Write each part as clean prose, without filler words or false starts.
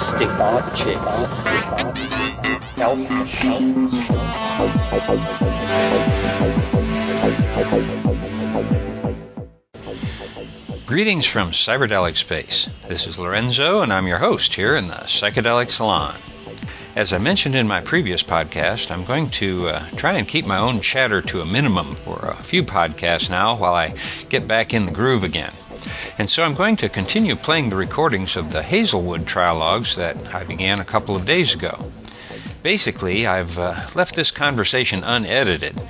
Acoustic objects. Help machines. Greetings from Cyberdelic Space. This is Lorenzo, and I'm your host here in the Psychedelic Salon. As I mentioned in my previous podcast, I'm going to try and keep my own chatter to a minimum for a few podcasts now while I get back in the groove again. And so I'm going to continue playing the recordings of the Hazelwood Trialogues that I began a couple of days ago. Basically, I've left this conversation unedited.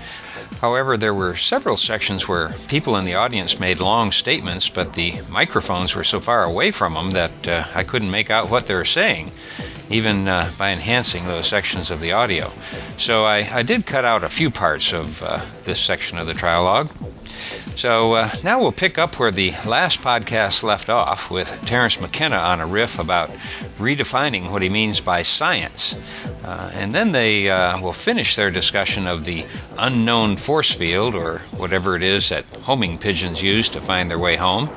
However, there were several sections where people in the audience made long statements, but the microphones were so far away from them that I couldn't make out what they were saying, even by enhancing those sections of the audio. So I did cut out a few parts of this section of the Trialogue. So now we'll pick up where the last podcast left off with Terence McKenna on a riff about redefining what he means by science. And then they will finish their discussion of the unknown force field, or whatever it is that homing pigeons use to find their way home.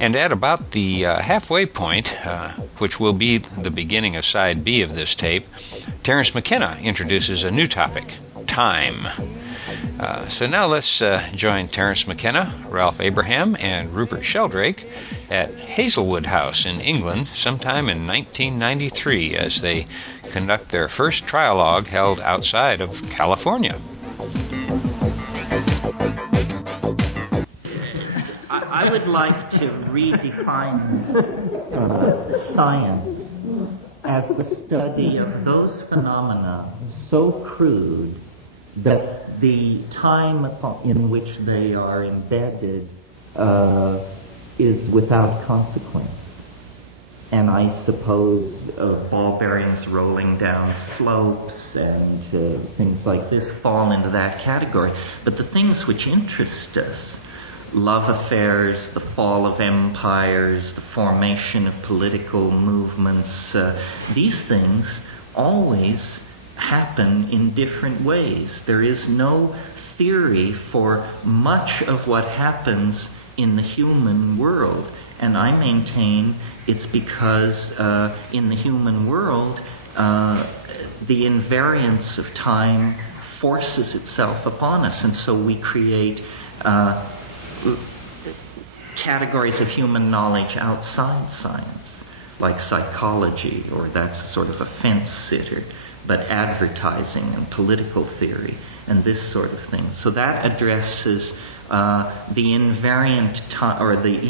And at about the halfway point, which will be the beginning of side B of this tape, Terence McKenna introduces a new topic, time. So now let's join Terence McKenna, Ralph Abraham, and Rupert Sheldrake at Hazelwood House in England sometime in 1993 as they conduct their first trialogue held outside of California. I would like to redefine science as the study of those phenomena so crude that the time in which they are embedded is without consequence. And I suppose ball bearings rolling down slopes and things like this fall into that category. But the things which interest us, love affairs, the fall of empires, the formation of political movements, these things always happen in different ways. There is no theory for much of what happens in the human world. And I maintain it's because in the human world, the invariance of time forces itself upon us. And so we create categories of human knowledge outside science, like psychology, or that's sort of a fence sitter, but advertising and political theory and this sort of thing. So that addresses the invariant time, or the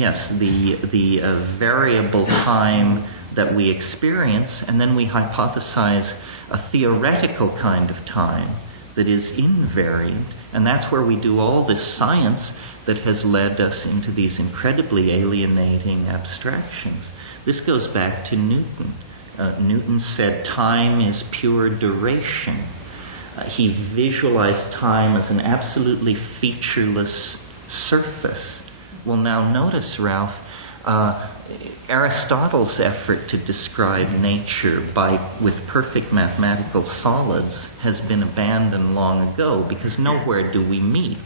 variable time that we experience, and then we hypothesize a theoretical kind of time that is invariant, and that's where we do all this science that has led us into these incredibly alienating abstractions. This goes back to Newton. Newton said time is pure duration. He visualized time as an absolutely featureless surface. Well, now notice, Ralph, Aristotle's effort to describe nature with perfect mathematical solids has been abandoned long ago, because nowhere do we meet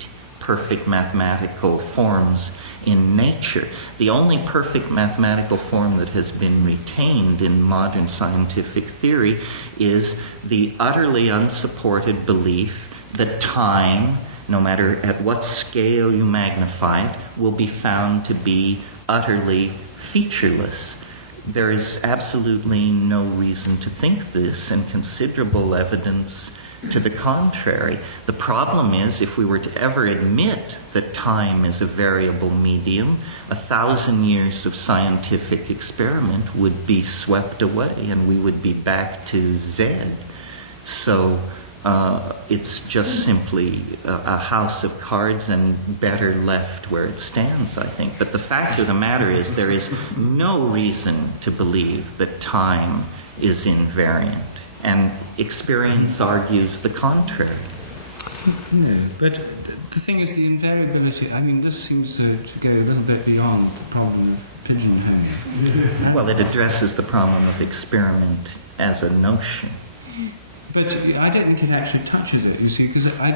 perfect mathematical forms in nature. The only perfect mathematical form that has been retained in modern scientific theory is the utterly unsupported belief that time, no matter at what scale you magnify it, will be found to be utterly featureless. There is absolutely no reason to think this, and considerable evidence to the contrary. The problem is, if we were to ever admit that time is a variable medium, 1,000 years of scientific experiment would be swept away and we would be back to Z. So it's just simply a house of cards, and better left where it stands, I think. But the fact of the matter is, there is no reason to believe that time is invariant. And experience argues the contrary. No, but the thing is, the invariability, I mean, this seems to go a little bit beyond the problem of pigeon homing. Well, it addresses the problem of experiment as a notion. But I don't think it actually touches it, you see, because I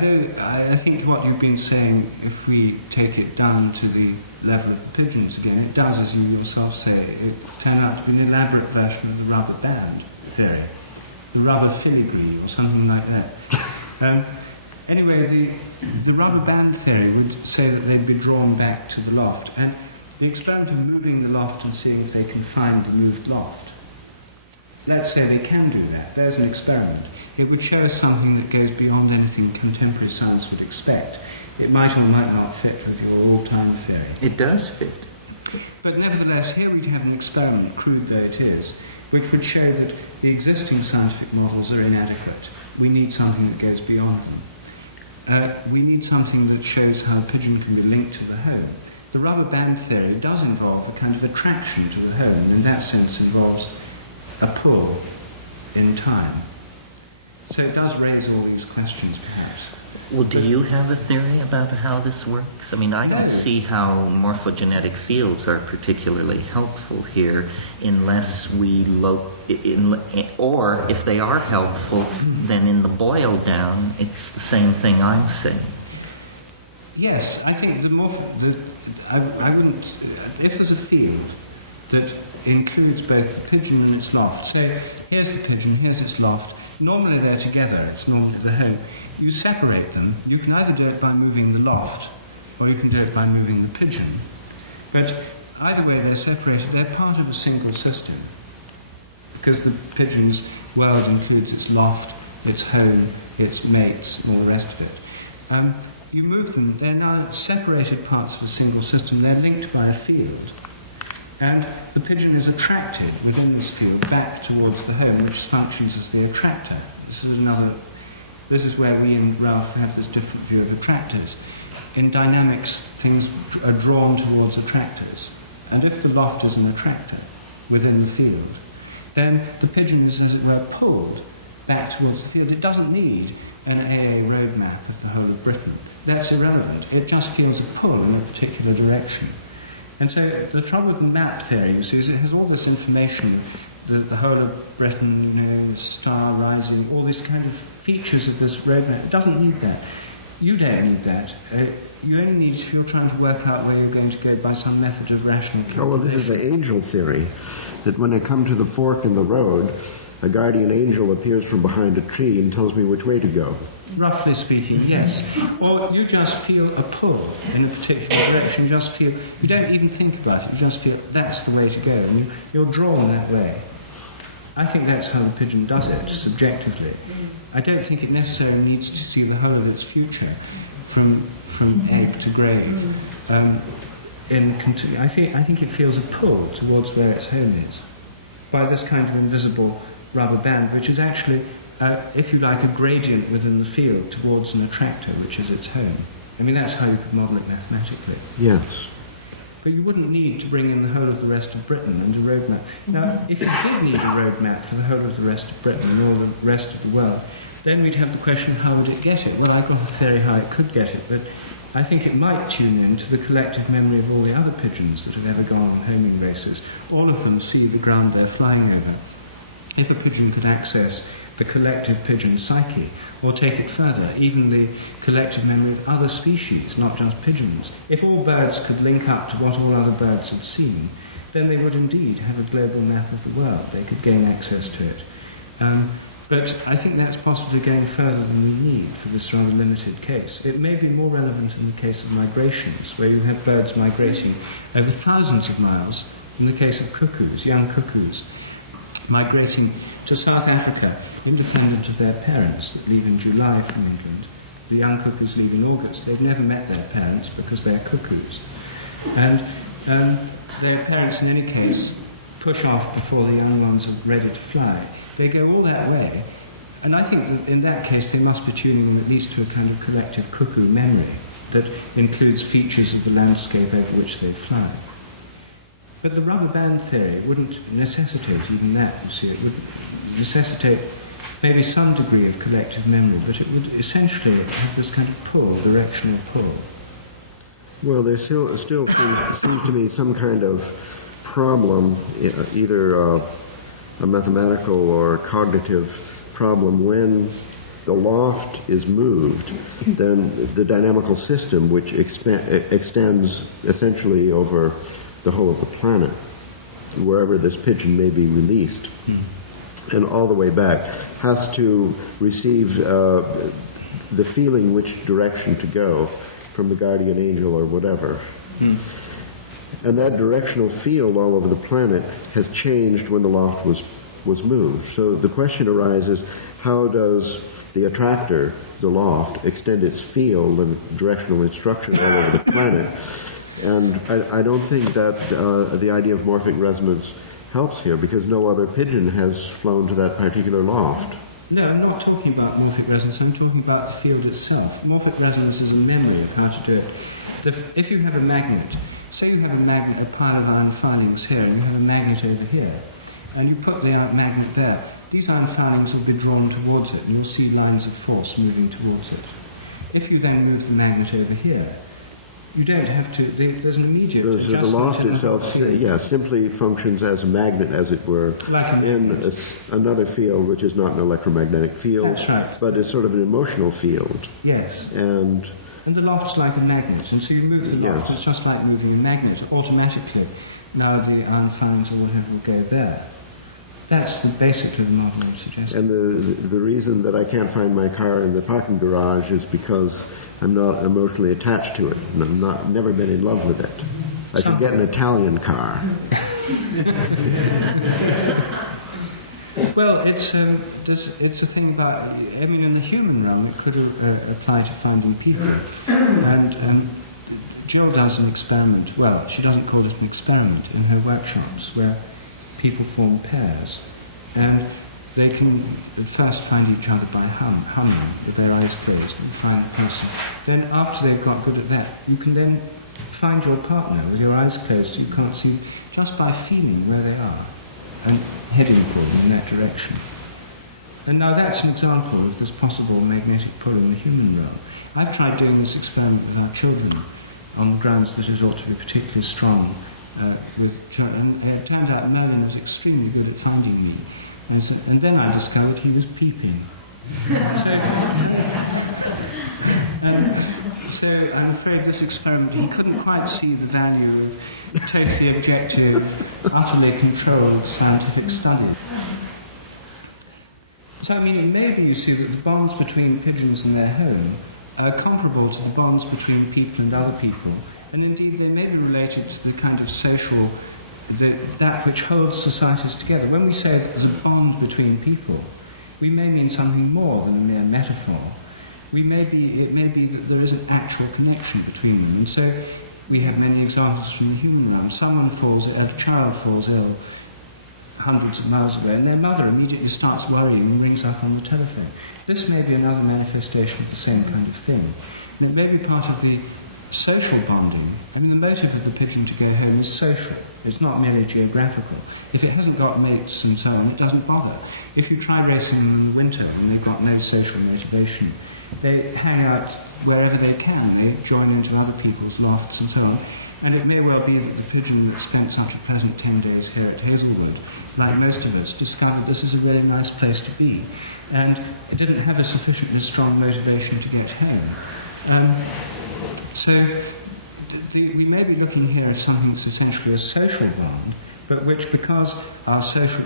think what you've been saying, if we take it down to the level of the pigeons again, it does, as you yourself say, it turned out to be an elaborate version of the rubber band theory, the rubber filigree or something like that. Anyway, the rubber band theory would say that they'd be drawn back to the loft, and the experiment of moving the loft and seeing if they can find the moved loft. Let's say they can do that. There's an experiment. It would show us something that goes beyond anything contemporary science would expect. It might or might not fit with your all-time theory. It does fit. But nevertheless, here we have an experiment, crude though it is, which would show that the existing scientific models are inadequate. We need something that goes beyond them. We need something that shows how a pigeon can be linked to the home. The rubber band theory does involve a kind of attraction to the home, and in that sense involves a pull in time. So it does raise all these questions, perhaps. Well, do you have a theory about how this works? I mean, I don't see how morphogenetic fields are particularly helpful here unless we or if they are helpful, then in the boil down, it's the same thing I'm saying. Yes, I think I wouldn't. If there's a field that includes both the pigeon and its loft. So here's the pigeon, here's its loft. Normally they're together, it's normally the home. You separate them. You can either do it by moving the loft, or you can do it by moving the pigeon. But either way they're separated, they're part of a single system. Because the pigeon's world includes its loft, its home, its mates, all the rest of it. You move them, they're now separated parts of a single system, they're linked by a field. And the pigeon is attracted within this field back towards the home, which functions as the attractor. This is where we in Ralph have this different view of attractors. In dynamics, things are drawn towards attractors. And if the loft is an attractor within the field, then the pigeon is, as it were, pulled back towards the field. It doesn't need an AA road map of the whole of Britain. That's irrelevant. It just feels a pull in a particular direction. And so the trouble with the map theory, you see, is it has all this information, the whole of Britain, the star rising, all these kind of features of this road map. It doesn't need that. You don't need that. You only need it if you're trying to work out where you're going to go by some method of rational calculation. Oh, well, this is the angel theory, that when I come to the fork in the road, a guardian angel appears from behind a tree and tells me which way to go. Roughly speaking, yes. Or you just feel a pull in a particular direction. You don't even think about it. You just feel that's the way to go, and you're drawn that way. I think that's how the pigeon does it, subjectively. I don't think it necessarily needs to see the whole of its future from egg to grave. I think it feels a pull towards where its home is by this kind of invisible rubber band, which is actually, if you like, a gradient within the field towards an attractor, which is its home. I mean, that's how you could model it mathematically. Yes. But you wouldn't need to bring in the whole of the rest of Britain and a road map. Now, if you did need a road map for the whole of the rest of Britain and all the rest of the world, then we'd have the question, how would it get it? Well, I've got a theory how it could get it, but I think it might tune in to the collective memory of all the other pigeons that have ever gone on homing races. All of them see the ground they're flying over. If a pigeon could access the collective pigeon psyche, or take it further, even the collective memory of other species, not just pigeons, if all birds could link up to what all other birds had seen, then they would indeed have a global map of the world. They could gain access to it. But I think that's possibly going further than we need for this rather limited case. It may be more relevant in the case of migrations, where you have birds migrating over thousands of miles, in the case of cuckoos, young cuckoos, migrating to South Africa, independent of their parents, that leave in July from England. The young cuckoos leave in August. They've never met their parents because they're cuckoos. And their parents, in any case, push off before the young ones are ready to fly. They go all that way. And I think that in that case they must be tuning them at least to a kind of collective cuckoo memory that includes features of the landscape over which they fly. But the rubber band theory wouldn't necessitate even that, you see. It would necessitate maybe some degree of collective memory, but it would essentially have this kind of pull, directional pull. Well, there still seems to me some kind of problem, either a mathematical or cognitive problem when the loft is moved, then the dynamical system, which extends essentially over the whole of the planet, wherever this pigeon may be released, and all the way back, has to receive the feeling which direction to go from the guardian angel or whatever. And that directional field all over the planet has changed when the loft was moved. So the question arises, how does the attractor, the loft, extend its field and directional instruction all over the planet? And I don't think that the idea of morphic resonance helps here, because no other pigeon has flown to that particular loft. No, I'm not talking about morphic resonance, I'm talking about the field itself. Morphic resonance is a memory of how to do it. If you have a magnet, say you have a magnet, a pile of iron filings here, and you have a magnet over here, and you put the magnet there, these iron filings will be drawn towards it, and you'll see lines of force moving towards it. If you then move the magnet over here, you don't have to, there's an immediate adjustment. So the loft itself simply functions as a magnet, as it were, like in another field which is not an electromagnetic field, that's right, but it's sort of an emotional field. Yes. And the loft's like a magnet, and so you move the loft, it's just like moving a magnet automatically. Now the iron filings or whatever will go there. That's basically the model I'm suggesting. And the reason that I can't find my car in the parking garage is because I'm not emotionally attached to it, and I've never been in love with it. I should get an Italian car. Well, it's a thing about, I mean, in the human realm, it could apply to finding people. And Jill does an experiment, well, she doesn't call it an experiment, in her workshops, where people form pairs, and they can first find each other by humming with their eyes closed and find the person. Then after they've got good at that, you can then find your partner with your eyes closed so you can't see, just by feeling where they are and heading for them in that direction. And now that's an example of this possible magnetic pull in the human realm. I've tried doing this experiment with our children on the grounds that it ought to be particularly strong with children. And it turned out Merlin was extremely good at finding me. And then I discovered he was peeping. So I'm afraid this experiment, he couldn't quite see the value of totally objective, utterly controlled scientific study. So, I mean, it may be, you see, that the bonds between pigeons and their home are comparable to the bonds between people and other people, and indeed they may be related to the kind of social, that which holds societies together. When we say there's a bond between people, we may mean something more than a mere metaphor. It may be that there is an actual connection between them. And so we have many examples from the human realm. A child falls ill hundreds of miles away, and their mother immediately starts worrying and rings up on the telephone. This may be another manifestation of the same kind of thing. And it may be part of the social bonding. I mean, the motive of the pigeon to go home is social. It's not merely geographical. If it hasn't got mates and so on, it doesn't bother. If you try racing them in the winter and they've got no social motivation, they hang out wherever they can. They join into other people's lofts and so on. And it may well be that the pigeon that spent such a pleasant 10 days here at Hazelwood, like most of us, discovered this is a really nice place to be. And it didn't have a sufficiently strong motivation to get home. So we may be looking here at something that's essentially a social bond, but which, because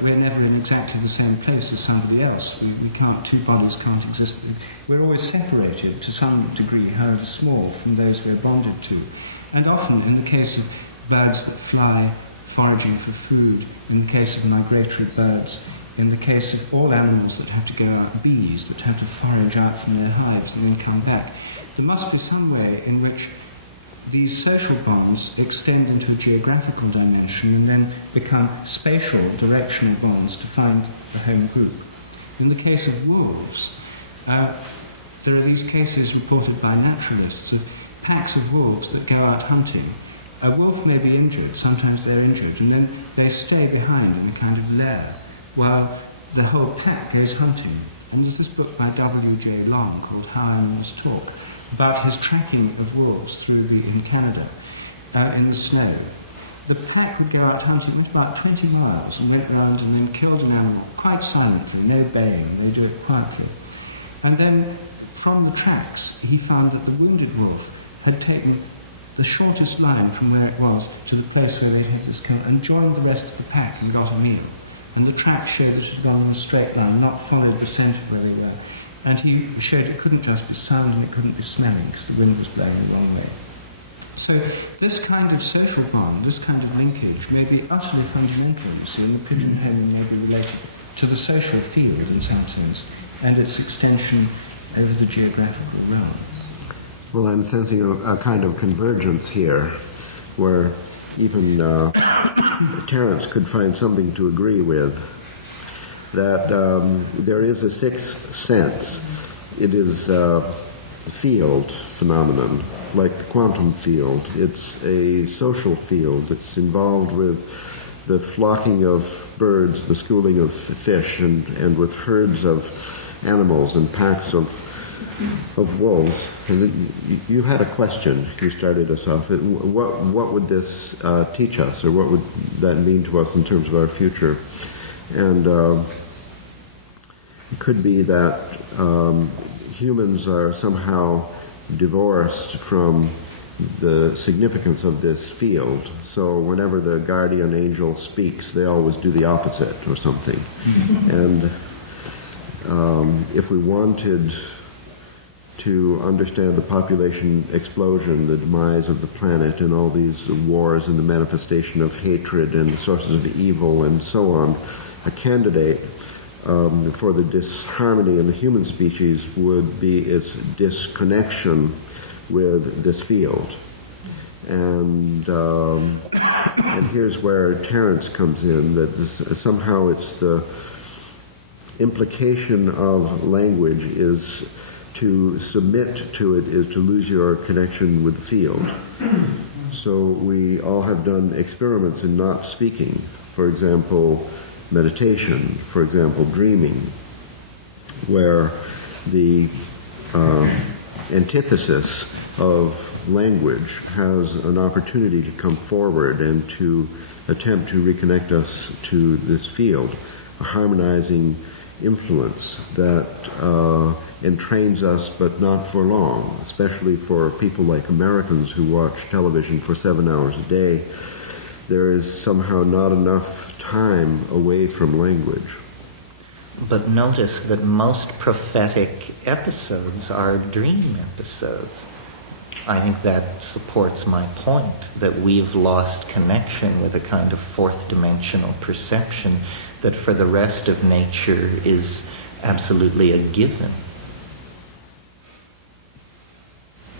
we're never in exactly the same place as somebody else, two bodies can't exist. We're always separated to some degree, however small, from those we're bonded to. And often, in the case of birds that fly, foraging for food, in the case of migratory birds, in the case of all animals that have to go out, bees that have to forage out from their hives and then come back, there must be some way in which these social bonds extend into a geographical dimension and then become spatial, directional bonds to find a home group. In the case of wolves, there are these cases reported by naturalists of packs of wolves that go out hunting. A wolf may be injured, sometimes they're injured, and then they stay behind in a kind of lair while the whole pack goes hunting. And there's this book by W.J. Long called How Animals Talk, about his tracking of wolves in Canada, in the snow. the pack would go out hunting. It was about 20 miles and went round and then killed an animal quite silently, no baying. They do it quietly. And then from the tracks, he found that the wounded wolf had taken the shortest line from where it was to the place where they'd had this kill and joined the rest of the pack and got a meal. And the track showed that it had gone in a straight line, not followed the scent of where they were. And he showed it couldn't just be sound and it couldn't be smelling because the wind was blowing the wrong way. So this kind of social bond, this kind of linkage may be utterly fundamental, you see, and the pigeon home may be related to the social field in some sense and its extension over the geographical realm. Well, I'm sensing a kind of convergence here where even Terence could find something to agree with, that there is a sixth sense. It is a field phenomenon, like the quantum field. It's a social field. It's involved with the flocking of birds, the schooling of fish, and with herds of animals and packs of wolves. And you had a question. You started us off. What would this teach us, or what would that mean to us in terms of our future? And it could be that humans are somehow divorced from the significance of this field. So whenever the guardian angel speaks, they always do the opposite or something. And if we wanted to understand the population explosion, the demise of the planet, and all these wars and the manifestation of hatred and the sources of evil and so on, a candidate for the disharmony in the human species would be its disconnection with this field. And here's where Terence comes in, that somehow it's the implication of language is to submit to it is to lose your connection with the field. So we all have done experiments in not speaking. For example, meditation, for example, dreaming, where the antithesis of language has an opportunity to come forward and to attempt to reconnect us to this field, a harmonizing influence that entrains us, but not for long, especially for people like Americans who watch television for 7 hours a day. There is somehow not enough time away from language. But notice that most prophetic episodes are dream episodes. I think that supports my point that we've lost connection with a kind of fourth dimensional perception that for the rest of nature is absolutely a given.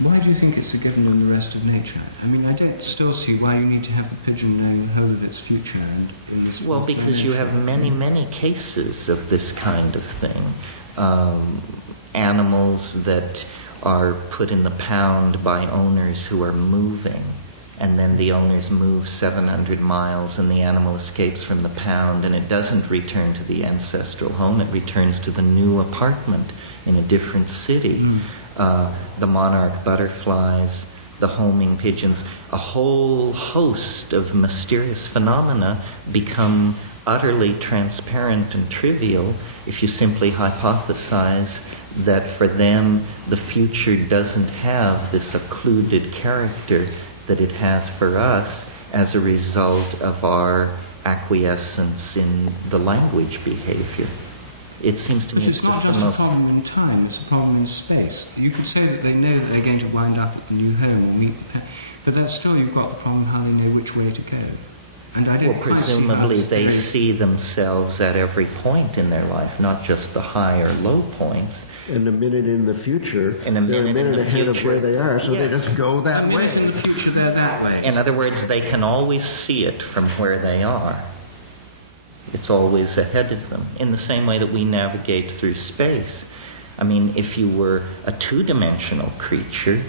Why do you think it's a given in the rest of nature? I mean, I don't still see why you need to have the pigeon knowing the whole of its future. And in this well, because you have many, many cases of this kind of thing. Animals that are put in the pound by owners who are moving, and then the owners move 700 miles and the animal escapes from the pound and it doesn't return to the ancestral home, it returns to the new apartment in a different city. The monarch butterflies, the homing pigeons, a whole host of mysterious phenomena become utterly transparent and trivial if you simply hypothesize that for them the future doesn't have this occluded character that it has for us as a result of our acquiescence in the language behavior. It seems to me it's just the most... It's not just a problem in time, it's a problem in space. You could say that they know that they're going to wind up at the new home or meet the but that's still you've got the problem how they know which way to go. And I don't well, presumably they see themselves at every point in their life, not just the high or low points. In a minute in the future, they're a minute ahead of where they are, so yes. they just go that way. In the future, they're that way. In other words, they can always see it from where they are. It's always ahead of them, in the same way that we navigate through space. I mean, if you were a two-dimensional creature,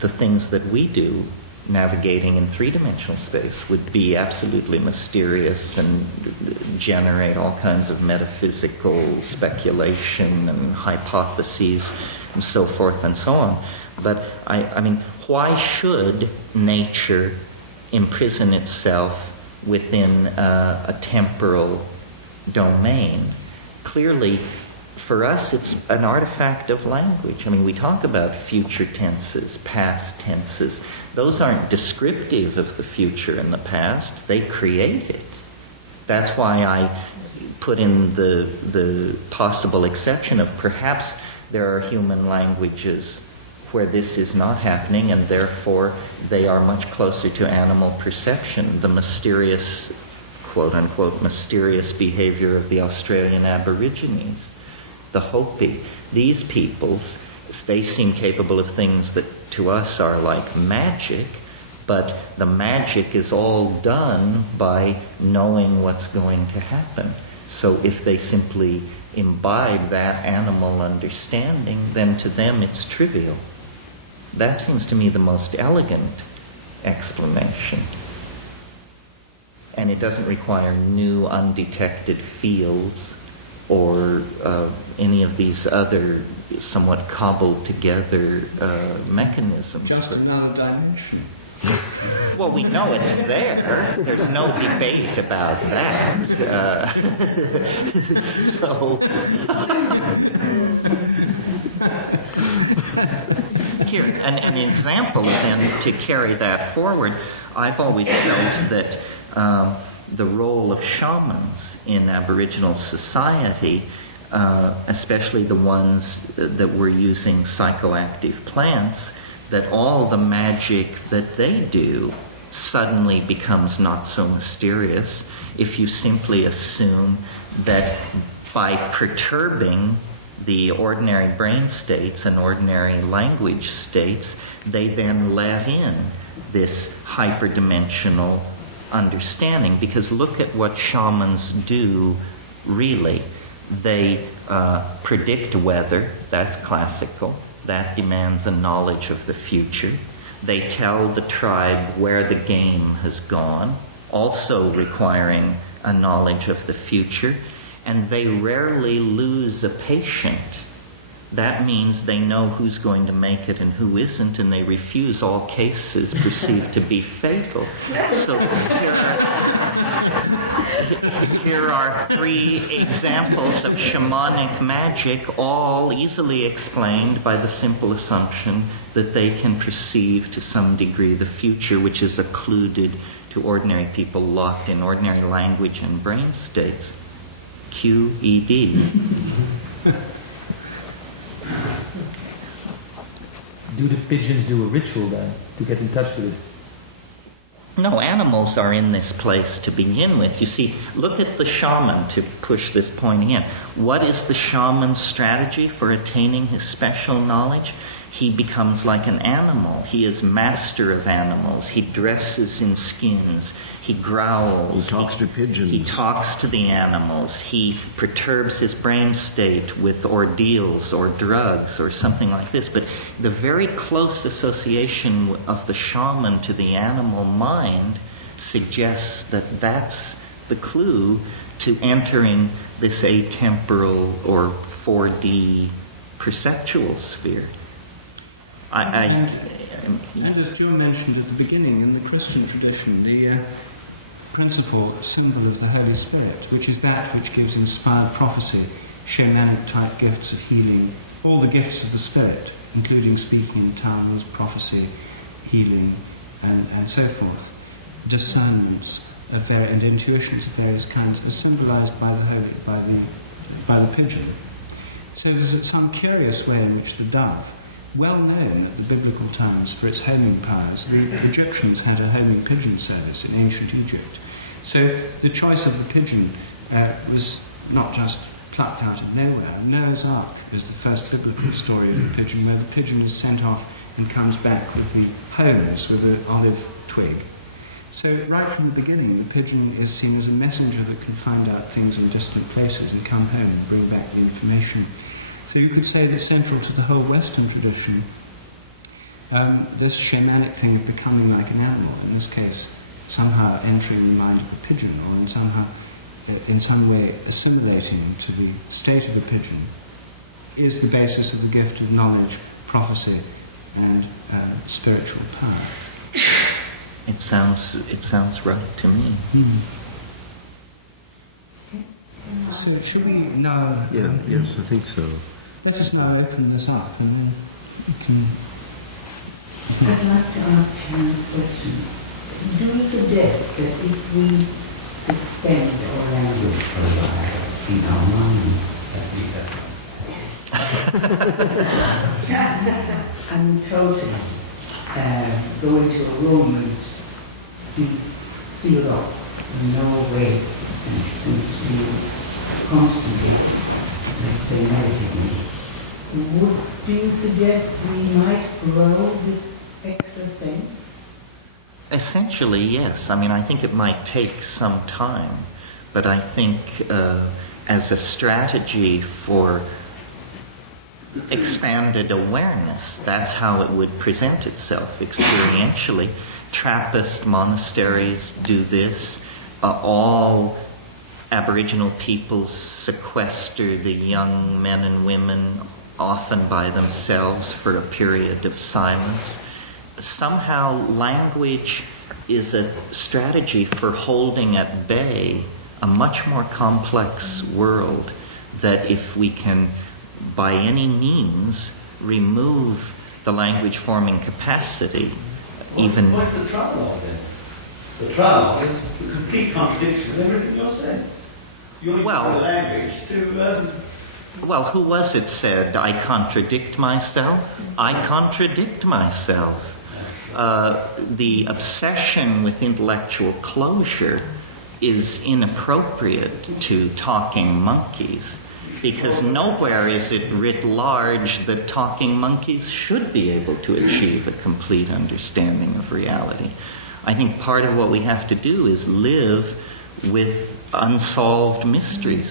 the things that we do navigating in three-dimensional space would be absolutely mysterious and generate all kinds of metaphysical speculation and hypotheses and so forth and so on. But I mean, why should nature imprison itself within a temporal domain. Clearly, for us, it's an artifact of language. I mean, we talk about future tenses, past tenses. Those aren't descriptive of the future and the past. They create it. That's why I put in the possible exception of perhaps there are human languages where this is not happening, and therefore they are much closer to animal perception. The mysterious, quote-unquote, mysterious behavior of the Australian Aborigines, the Hopi. These peoples, they seem capable of things that to us are like magic, but the magic is all done by knowing what's going to happen. So if they simply imbibe that animal understanding, then to them it's trivial. That seems to me the most elegant explanation. And it doesn't require new undetected fields or any of these other somewhat cobbled together mechanisms. Just another dimension. Well, we know it's there. There's no debate about that. So, here, an example then to carry that forward, I've always felt that the role of shamans in Aboriginal society, especially the ones that were using psychoactive plants, that all the magic that they do suddenly becomes not so mysterious if you simply assume that by perturbing the ordinary brain states and ordinary language states, they then let in this hyperdimensional understanding. Because look at what shamans do really. They predict weather, that's classical. That demands a knowledge of the future. They tell the tribe where the game has gone, also requiring a knowledge of the future. And they rarely lose a patient. That means they know who's going to make it and who isn't, and they refuse all cases perceived to be fatal. So here are 3 examples of shamanic magic, all easily explained by the simple assumption that they can perceive to some degree the future, which is occluded to ordinary people locked in ordinary language and brain states. QED. Do the pigeons do a ritual then to get in touch with it? No, animals are in this place to begin with. You see, look at the shaman, to push this point again. What is the shaman's strategy for attaining his special knowledge? He becomes like an animal. He is master of animals. He dresses in skins. He growls. He talks to pigeons. He talks to the animals. He perturbs his brain state with ordeals or drugs or something like this. But the very close association of the shaman to the animal mind suggests that that's the clue to entering this atemporal or 4D perceptual sphere. And as Joe mentioned at the beginning, in the Christian tradition, the principal symbol of the Holy Spirit, which is that which gives inspired prophecy, shamanic-type gifts of healing, all the gifts of the Spirit, including speaking in tongues, prophecy, healing, and so forth, discernments and intuitions of various kinds, are symbolized by the pigeon. So there's some curious way in which the dove, well known at the biblical times for its homing powers. The Egyptians had a homing pigeon service in ancient Egypt. So the choice of the pigeon was not just plucked out of nowhere. Noah's Ark is the first biblical story of the pigeon, where the pigeon is sent off and comes back with the hose, with an olive twig. So right from the beginning, the pigeon is seen as a messenger that can find out things in distant places and come home and bring back the information. So you could say that central to the whole Western tradition, this shamanic thing of becoming like an animal, in this case somehow entering the mind of the pigeon, or in some way assimilating to the state of the pigeon, is the basis of the gift of knowledge, prophecy, and spiritual power. It sounds right to me. So should we now... Yes, I think so. Let us now open this up and then we can... I'd like to ask him a question. Do you suggest that if we suspend our language for a while in our minds, and totally go into a room and be sealed up in no way and to constantly, let's say, meditating, do you suggest we might grow this extra sense? Essentially, yes. I mean, I think it might take some time, but I think as a strategy for expanded awareness, that's how it would present itself experientially. Trappist monasteries do this. All Aboriginal peoples sequester the young men and women, often by themselves, for a period of silence. Somehow language is a strategy for holding at bay a much more complex world, that if we can by any means remove the language forming capacity, even... What's the Trialogue then? The Trialogue is a complete contradiction with everything you're saying. You're using the language to... Well, who was it said, I contradict myself? I contradict myself. The obsession with intellectual closure is inappropriate to talking monkeys, because nowhere is it writ large that talking monkeys should be able to achieve a complete understanding of reality. I think part of what we have to do is live with unsolved mysteries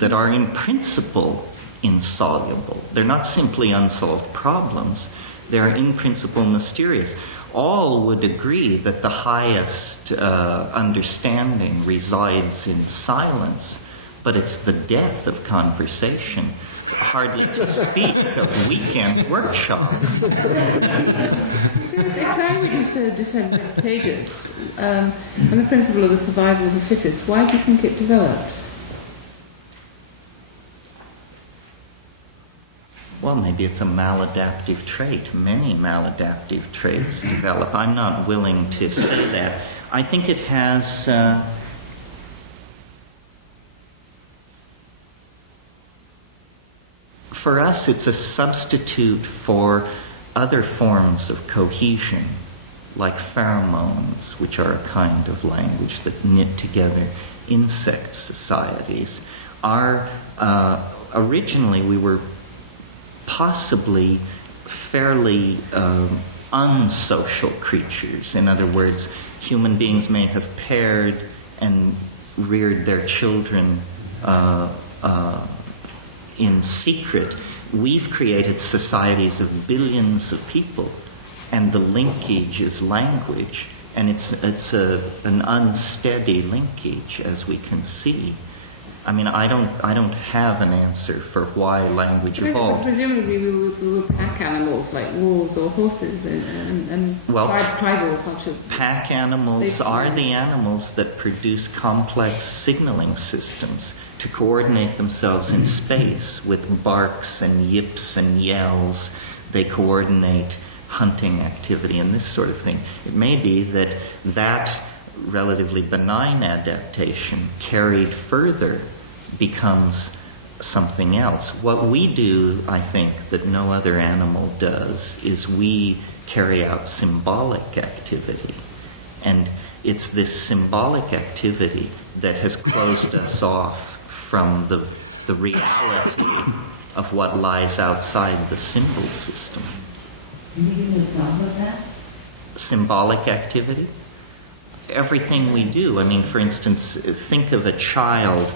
that are in principle insoluble. They're not simply unsolved problems, they're in principle mysterious. All would agree that the highest understanding resides in silence, but it's the death of conversation, hardly to speak of weekend workshops. So if language is so disadvantageous, and the principle of the survival of the fittest, why do you think it developed? Well, maybe it's a maladaptive trait. Many maladaptive traits develop. I'm not willing to say that. I think it has... for us, it's a substitute for other forms of cohesion, like pheromones, which are a kind of language that knit together insect societies. Originally, we were possibly fairly unsocial creatures. In other words, human beings may have paired and reared their children in secret. We've created societies of billions of people, and the linkage is language, and it's an unsteady linkage, as we can see. I mean, I don't have an answer for why language evolved. Presumably we were pack animals like wolves or horses and tribal cultures. Pack animals are the animals that produce complex signaling systems to coordinate themselves in space with barks and yips and yells. They coordinate hunting activity and this sort of thing. It may be that relatively benign adaptation carried further becomes something else. What we do, I think, that no other animal does, is we carry out symbolic activity. And it's this symbolic activity that has closed us off from the reality of what lies outside the symbol system. Can you give an example of that? Symbolic activity? Everything we do. I mean, for instance, think of a child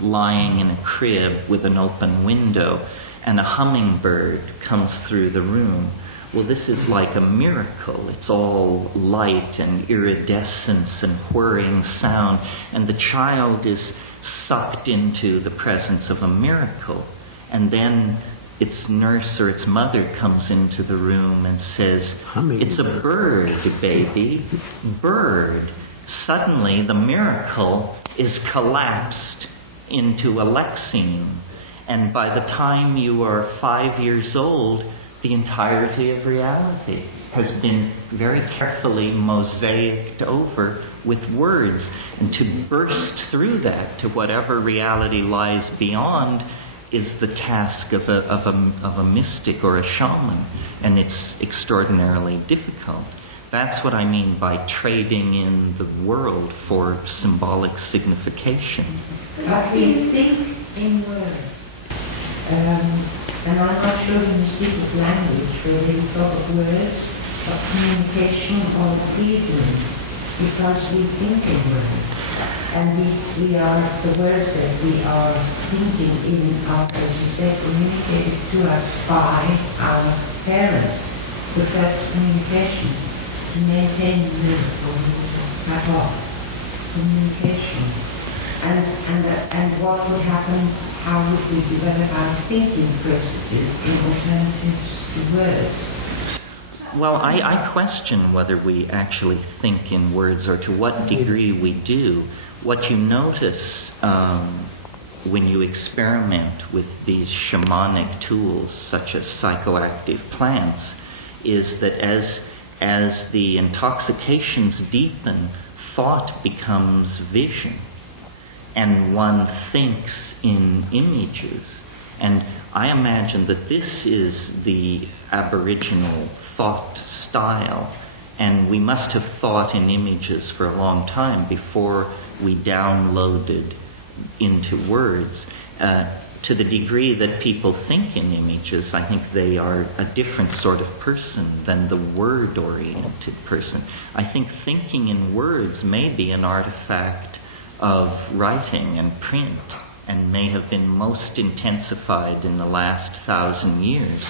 lying in a crib with an open window and a hummingbird comes through the room. Well, this is like a miracle. It's all light and iridescence and whirring sound, and the child is sucked into the presence of a miracle. And then its nurse or its mother comes into the room and says, "It's a bird, baby, bird." Suddenly the miracle is collapsed into a lexeme. And by the time you are 5 years old, the entirety of reality has been very carefully mosaicked over with words. And to burst through that to whatever reality lies beyond is the task of a mystic or a shaman. And it's extraordinarily difficult. That's what I mean by trading in the world for symbolic signification. But we think in words. And I'm not sure when you speak of language whether you talk of words, of communication, or of reasoning, because we think in words. And we are, the words that we are thinking in are, as you said, communicated to us by our parents. The first communication, to maintain the miracle, cut off communication. And what would happen, how would we develop our thinking processes in alternatives to words? Well, I question whether we actually think in words or to what degree we do. What you notice when you experiment with these shamanic tools, such as psychoactive plants, is that as the intoxications deepen, thought becomes vision. And one thinks in images. And I imagine that this is the Aboriginal thought style. And we must have thought in images for a long time before we downloaded into words. To the degree that people think in images, I think they are a different sort of person than the word-oriented person. I think thinking in words may be an artifact of writing and print, and may have been most intensified in the last 1,000 years.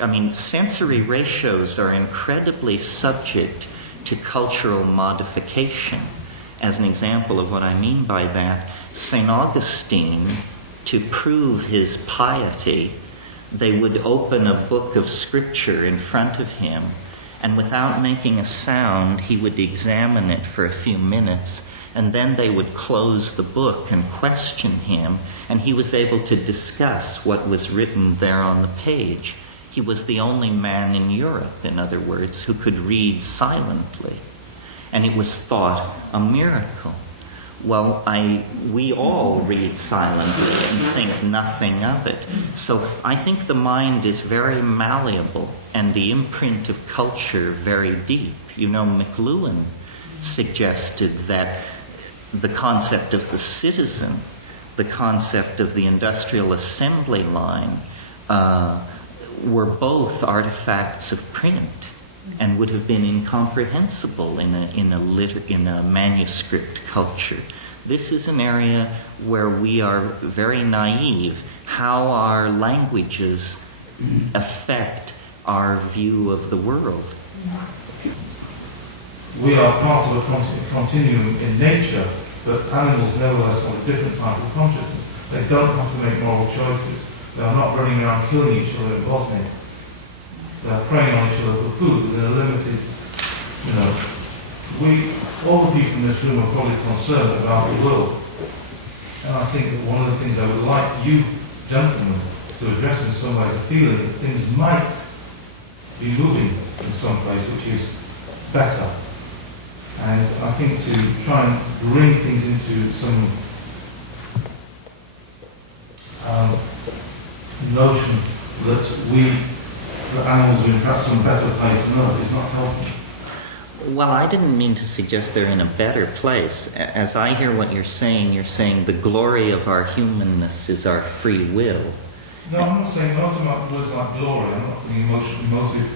I mean, sensory ratios are incredibly subject to cultural modification. As an example of what I mean by that, St. Augustine, to prove his piety, they would open a book of scripture in front of him, and without making a sound, he would examine it for a few minutes, and then they would close the book and question him, and he was able to discuss what was written there on the page. He was the only man in Europe, in other words, who could read silently. And it was thought a miracle. Well, we all read silently and think nothing of it. So I think the mind is very malleable and the imprint of culture very deep. You know, McLuhan suggested that the concept of the citizen, the concept of the industrial assembly line, were both artifacts of print and would have been incomprehensible in a manuscript culture. This is an area where we are very naive. How our languages affect our view of the world. We are part of a continuum in nature, but animals nevertheless have a different type of consciousness. They don't have to make moral choices. They are not running around killing each other in Bosnia. They are preying on each other for food within a limited, all the people in this room are probably concerned about the world. And I think that one of the things I would like you, gentlemen, to address in some way is the feeling that things might be moving in some place which is better. And I think to try and bring things into some notion that animals are in perhaps some better place than others is not helping. Well, I didn't mean to suggest they're in a better place. As I hear what you're saying the glory of our humanness is our free will. No, I'm not saying not about words like glory. I'm not putting emotive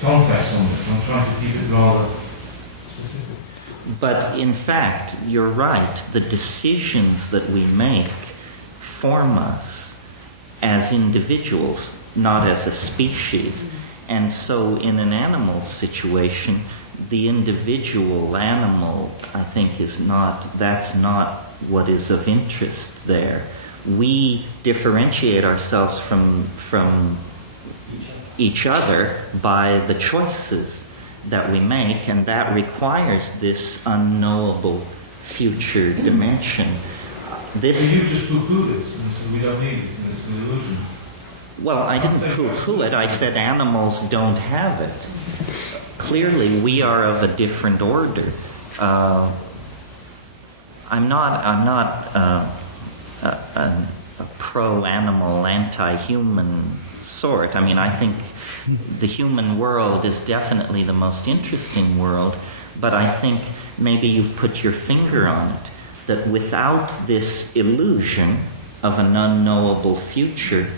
context on this. I'm trying to keep it rather specific. But in fact, you're right. The decisions that we make form us as individuals, not as a species. And so in an animal situation, the individual animal, I think, that's not what is of interest there. we differentiate ourselves from each other by the choices that we make, and that requires this unknowable future dimension. You just poo-pooed it, and so we don't need it, and it's an illusion. Well, I didn't poo-poo it. I said animals don't have it. Clearly, we are of a different order. I'm not a pro-animal, anti-human sort. I mean, I think the human world is definitely the most interesting world, but I think maybe you've put your finger on it, that without this illusion of an unknowable future,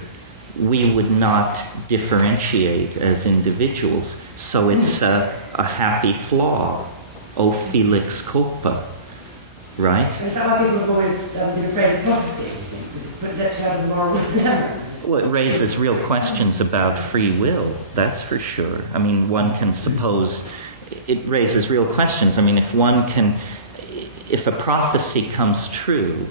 we would not differentiate as individuals. So it's a happy flaw. O felix culpa. Right? Is that why people have always been afraid of prophecy? But that's how the moral dilemma. Well, it raises real questions about free will, that's for sure. I mean, one can suppose it raises real questions. I mean, if a prophecy comes true,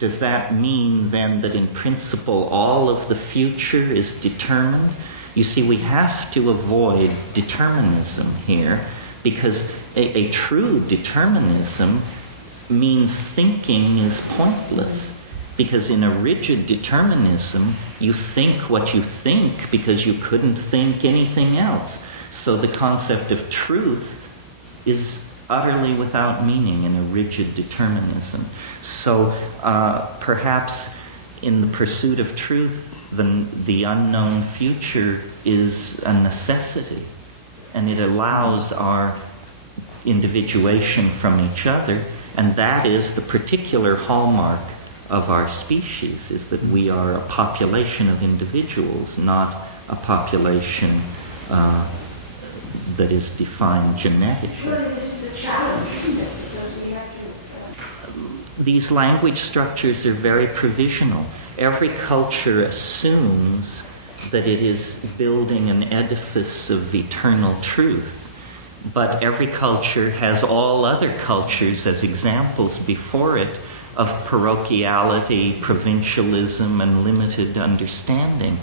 does that mean then that in principle all of the future is determined? You see, we have to avoid determinism here, because a true determinism means thinking is pointless. Because in a rigid determinism, you think what you think because you couldn't think anything else. So the concept of truth is utterly without meaning in a rigid determinism. So perhaps in the pursuit of truth, the unknown future is a necessity, and it allows our individuation from each other, and that is the particular hallmark of our species, is that we are a population of individuals, not a population that is defined genetically. Well, this is the challenge, isn't it? Because we have to... These language structures are very provisional. Every culture assumes that it is building an edifice of eternal truth. But every culture has all other cultures as examples before it of parochiality, provincialism, and limited understanding.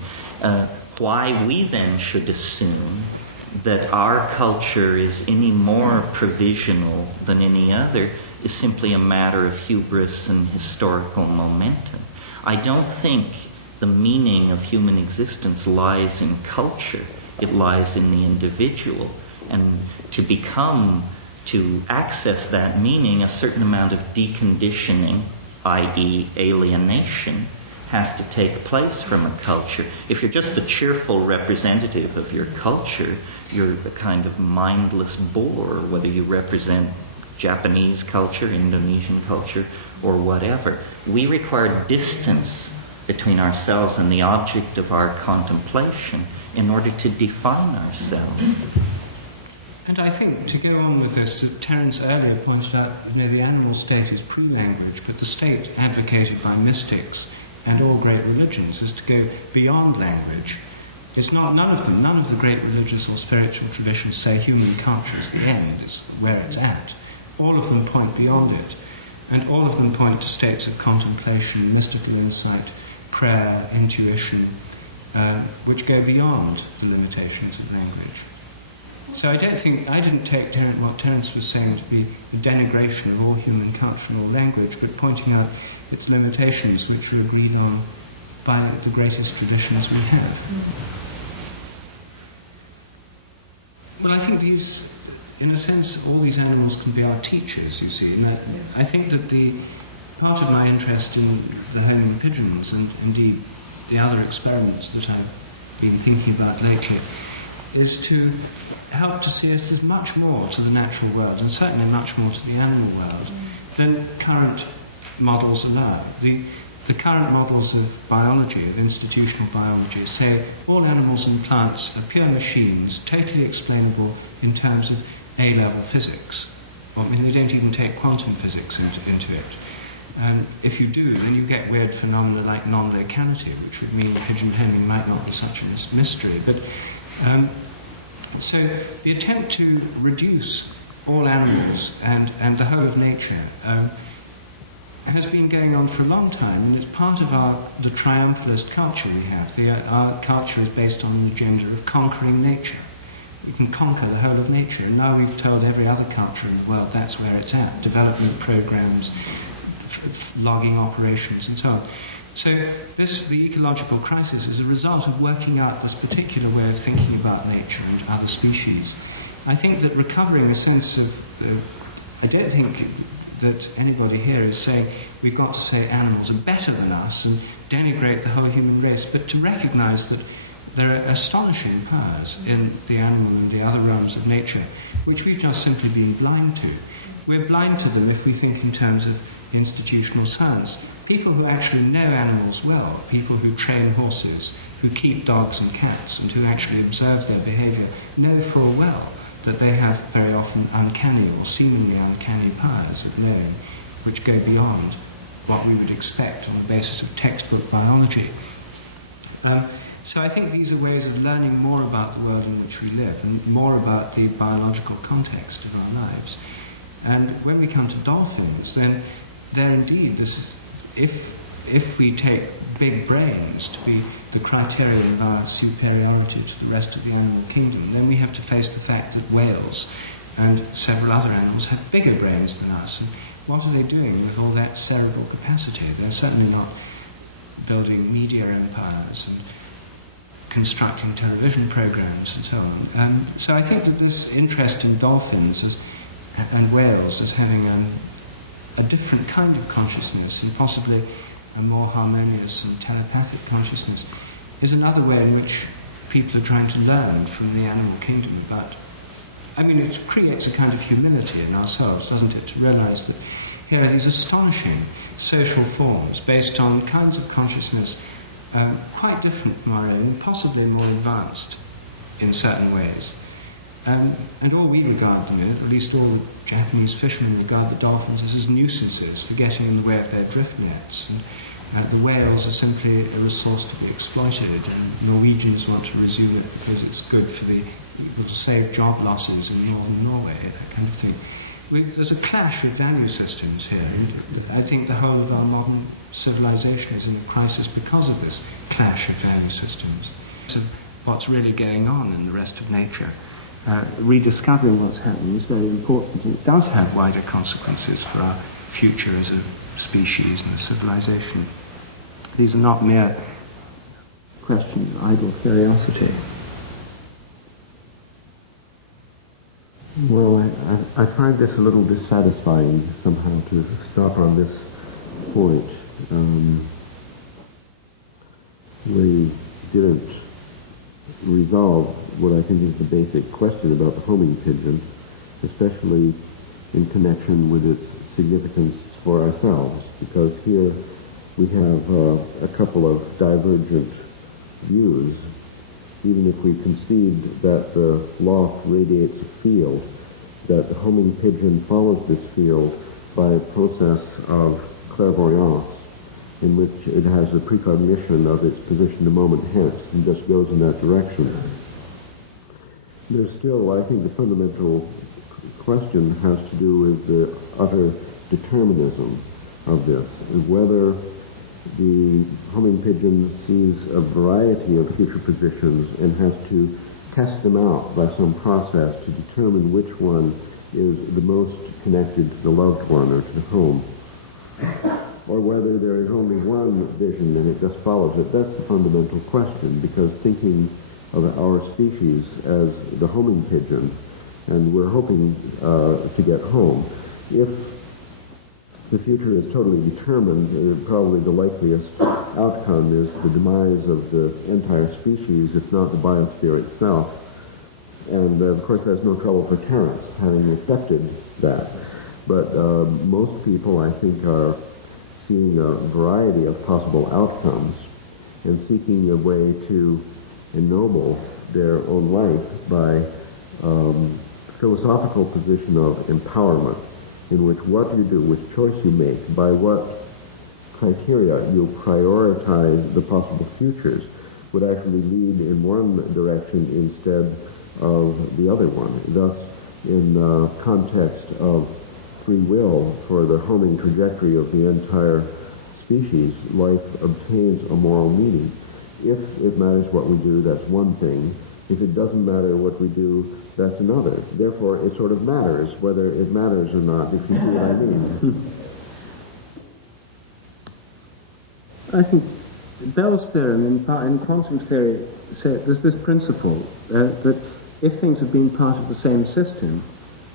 Why we then should assume that our culture is any more provisional than any other is simply a matter of hubris and historical momentum. I don't think the meaning of human existence lies in culture. It lies in the individual. And to access that meaning, a certain amount of deconditioning, i.e. alienation, has to take place from a culture. If you're just a cheerful representative of your culture, you're a kind of mindless bore, whether you represent Japanese culture, Indonesian culture, or whatever. We require distance between ourselves and the object of our contemplation in order to define ourselves. And I think, to go on with this, that Terence earlier pointed out that the animal state is pre-language, but the state advocated by mystics and all great religions is to go beyond language. It's not, none of the great religious or spiritual traditions say human culture is the end, is where it's at. All of them point beyond it, and all of them point to states of contemplation, mystical insight, prayer, intuition, which go beyond the limitations of language. So I didn't take what Terence was saying to be a denigration of all human culture and all language, but pointing out its limitations, which are agreed on by the greatest traditions we have. Well, I think in a sense, all these animals can be our teachers, you see. And I think that the part of my interest in the homing pigeons, and indeed the other experiments that I've been thinking about lately, is to help to see us as much more to the natural world, and certainly much more to the animal world, than current models allow. The current models of biology, of institutional biology, say all animals and plants are pure machines, totally explainable in terms of A-level physics. I mean, they don't even take quantum physics into it. And if you do, then you get weird phenomena like non-locality, which would mean pigeon homing might not be such a mystery. But so the attempt to reduce all animals and the whole of nature has been going on for a long time, and it's part of the triumphalist culture we have. Our culture is based on an agenda of conquering nature. You can conquer the whole of nature, and now we've told every other culture in the world that's where it's at. Development programs, logging operations, and so on. So the ecological crisis is a result of working out this particular way of thinking about nature and other species. I think that recovering a sense of... I don't think that anybody here is saying we've got to say animals are better than us and denigrate the whole human race, but to recognize that there are astonishing powers in the animal and the other realms of nature which we've just simply been blind to. We're blind to them if we think in terms of institutional science. People who actually know animals well, people who train horses, who keep dogs and cats, and who actually observe their behavior, know full well that they have very often uncanny or seemingly uncanny powers of knowing which go beyond what we would expect on the basis of textbook biology. So I think these are ways of learning more about the world in which we live and more about the biological context of our lives. And when we come to dolphins, then they're indeed this. If we take big brains to be the criterion of our superiority to the rest of the animal kingdom, then we have to face the fact that whales and several other animals have bigger brains than us. And what are they doing with all that cerebral capacity? They're certainly not building media empires and constructing television programs and so on. So I think that this interest in dolphins and whales as having a different kind of consciousness and possibly a more harmonious and telepathic consciousness is another way in which people are trying to learn from the animal kingdom about... I mean, it creates a kind of humility in ourselves, doesn't it, to realize that here are these astonishing social forms based on kinds of consciousness quite different from our own, and possibly more advanced in certain ways. And all we regard them as, at least all Japanese fishermen regard the dolphins as nuisances for getting in the way of their drift nets. And the whales are simply a resource to be exploited, and Norwegians want to resume it because it's good for to save job losses in northern Norway, that kind of thing. There's a clash of value systems here, and I think the whole of our modern civilization is in a crisis because of this clash of value systems. So what's really going on in the rest of nature. Rediscovering what's happening is very important, and it does have wider consequences for our future as a species and a civilization. These are not mere questions of idle curiosity. Well, I find this a little dissatisfying somehow to stop on this point. We didn't resolve what I think is the basic question about the homing pigeon, especially in connection with its significance for ourselves, because here we have a couple of divergent views. Even if we concede that the loft radiates a field, that the homing pigeon follows this field by a process of clairvoyance, in which it has a precognition of its position a moment hence and just goes in that direction. There's still, I think, the fundamental question has to do with the utter determinism of this, and whether the homing pigeon sees a variety of future positions and has to test them out by some process to determine which one is the most connected to the loved one or to the home, or whether there is only one vision and it just follows it. That's the fundamental question, because thinking of our species as the homing pigeon, and we're hoping to get home, if the future is totally determined, probably the likeliest outcome is the demise of the entire species, if not the biosphere itself. And of course there's no trouble for Terence, having accepted that. But most people, I think, are seeing a variety of possible outcomes and seeking a way to ennoble their own life by philosophical position of empowerment, in which what you do, which choice you make, by what criteria you prioritize the possible futures, would actually lead in one direction instead of the other one. Thus, in the context of free will for the homing trajectory of the entire species, life obtains a moral meaning. If it matters what we do, that's one thing. If it doesn't matter what we do, that's another. Therefore, it sort of matters whether it matters or not, if you see what I mean. I think Bell's theorem in quantum theory says there's this principle that if things have been part of the same system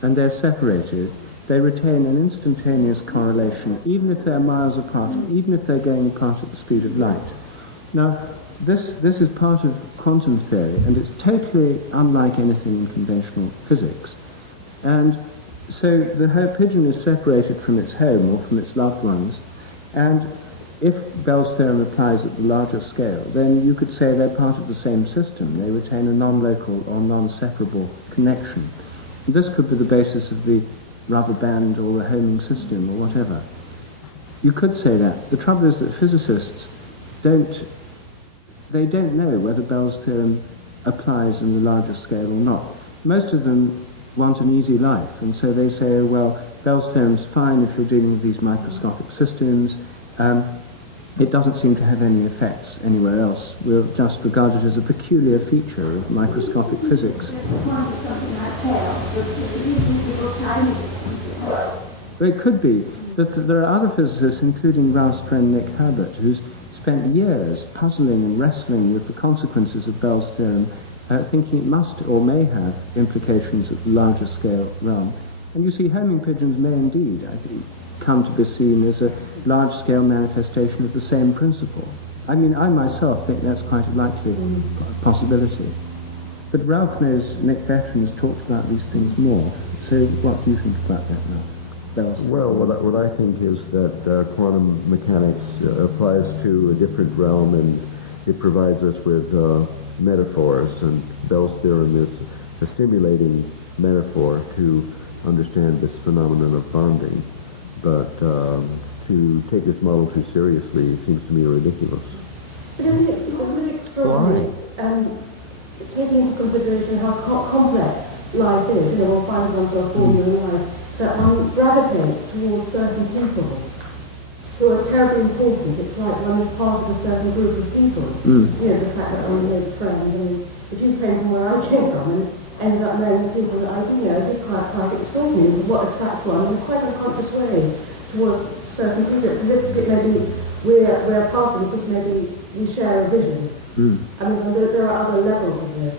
and they're separated, they retain an instantaneous correlation, even if they're miles apart, even if they're going apart at the speed of light. Now, this is part of quantum theory, and it's totally unlike anything in conventional physics. And so the pigeon is separated from its home or from its loved ones, and if Bell's theorem applies at the larger scale, then you could say they're part of the same system. They retain a non-local or non-separable connection. This could be the basis of the rubber band or the homing system or whatever. You could say that. The trouble is that physicists don't know whether Bell's theorem applies in the larger scale or not. Most of them want an easy life, and so they say, oh, well, Bell's theorem's fine if you're dealing with these microscopic systems. It doesn't seem to have any effects anywhere else. We'll just regard it as a peculiar feature of microscopic physics. But it could be that there are other physicists, including Ralph's friend Nick Herbert, who's spent years puzzling and wrestling with the consequences of Bell's theorem, thinking it must or may have implications at the larger scale realm. And you see, homing pigeons may indeed, I think, come to be seen as a large-scale manifestation of the same principle. I mean, I myself think that's quite a likely possibility. But Ralph knows Nick better and has talked about these things more. So what do you think about that, Ralph? Well, what I think is that quantum mechanics applies to a different realm, and it provides us with metaphors, and Bell's theorem is a stimulating metaphor to understand this phenomenon of bonding. But to take this model too seriously seems to me ridiculous. But isn't it really extraordinary, taking into consideration how complex life is, we'll find oneself formula in life, that one gravitates towards certain people who are terribly important. It's like one is part of a certain group of people. The fact that one made friends. I mean, if you came from where I came from and ended up knowing the people that I do know, it's quite extraordinary what attracts one in quite a conscious way towards certain people. Because it maybe we're part of it, maybe we share a vision. I mean, there are other levels of this.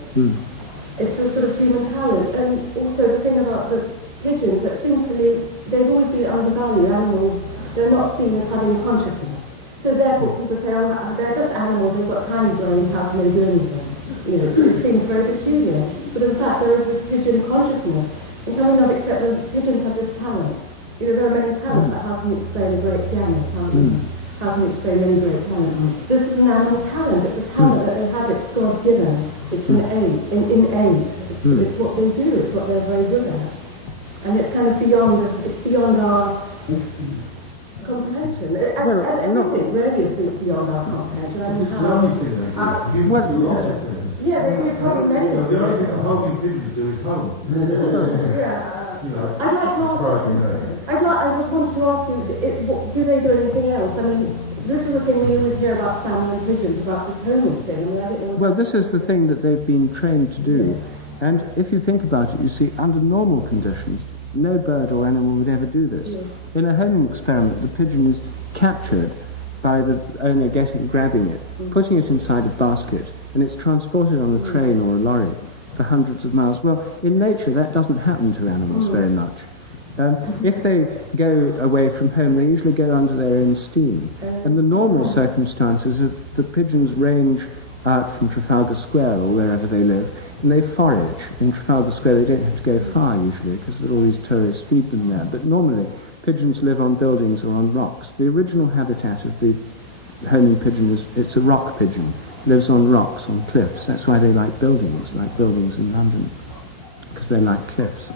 It's a sort of human talent. And also the thing about the pigeons, that seems to me they've always been undervalued animals. They're not seen as having consciousness. So therefore people say, oh, they're just animals, they've got tiny brains, how can they do anything? It seems very peculiar. But in fact there is this pigeon consciousness. And can we not accept that pigeons have this talent? There are many talents, but how can you explain a great pianist? How can you explain many great talents? This is an animal talent. It's a talent that they have. It's God-given. It's innate. It's what they do. It's what they're very good at. And it's kind of beyond our comprehension. Everything really is beyond our comprehension. I mean, they probably many of I just wanted to ask you, do they do anything else? I mean, this is the thing we always hear about salmon and pigeons, about this homing thing. I don't know. Well, this is the thing that they've been trained to do. And if you think about it, you see, under normal conditions, no bird or animal would ever do this. In a homing experiment, the pigeon is captured by the owner grabbing it, putting it inside a basket, and it's transported on a train or a lorry for hundreds of miles. Well, in nature, that doesn't happen to animals very much. If they go away from home, they usually go under their own steam. And the normal circumstances is the pigeons range out from Trafalgar Square or wherever they live, and they forage. In Trafalgar Square, they don't have to go far usually because there are all these tourists feed them there. But normally, pigeons live on buildings or on rocks. The original habitat of the homing pigeon it's a rock pigeon. Lives on rocks, on cliffs. That's why they like buildings in London, because they like cliffs.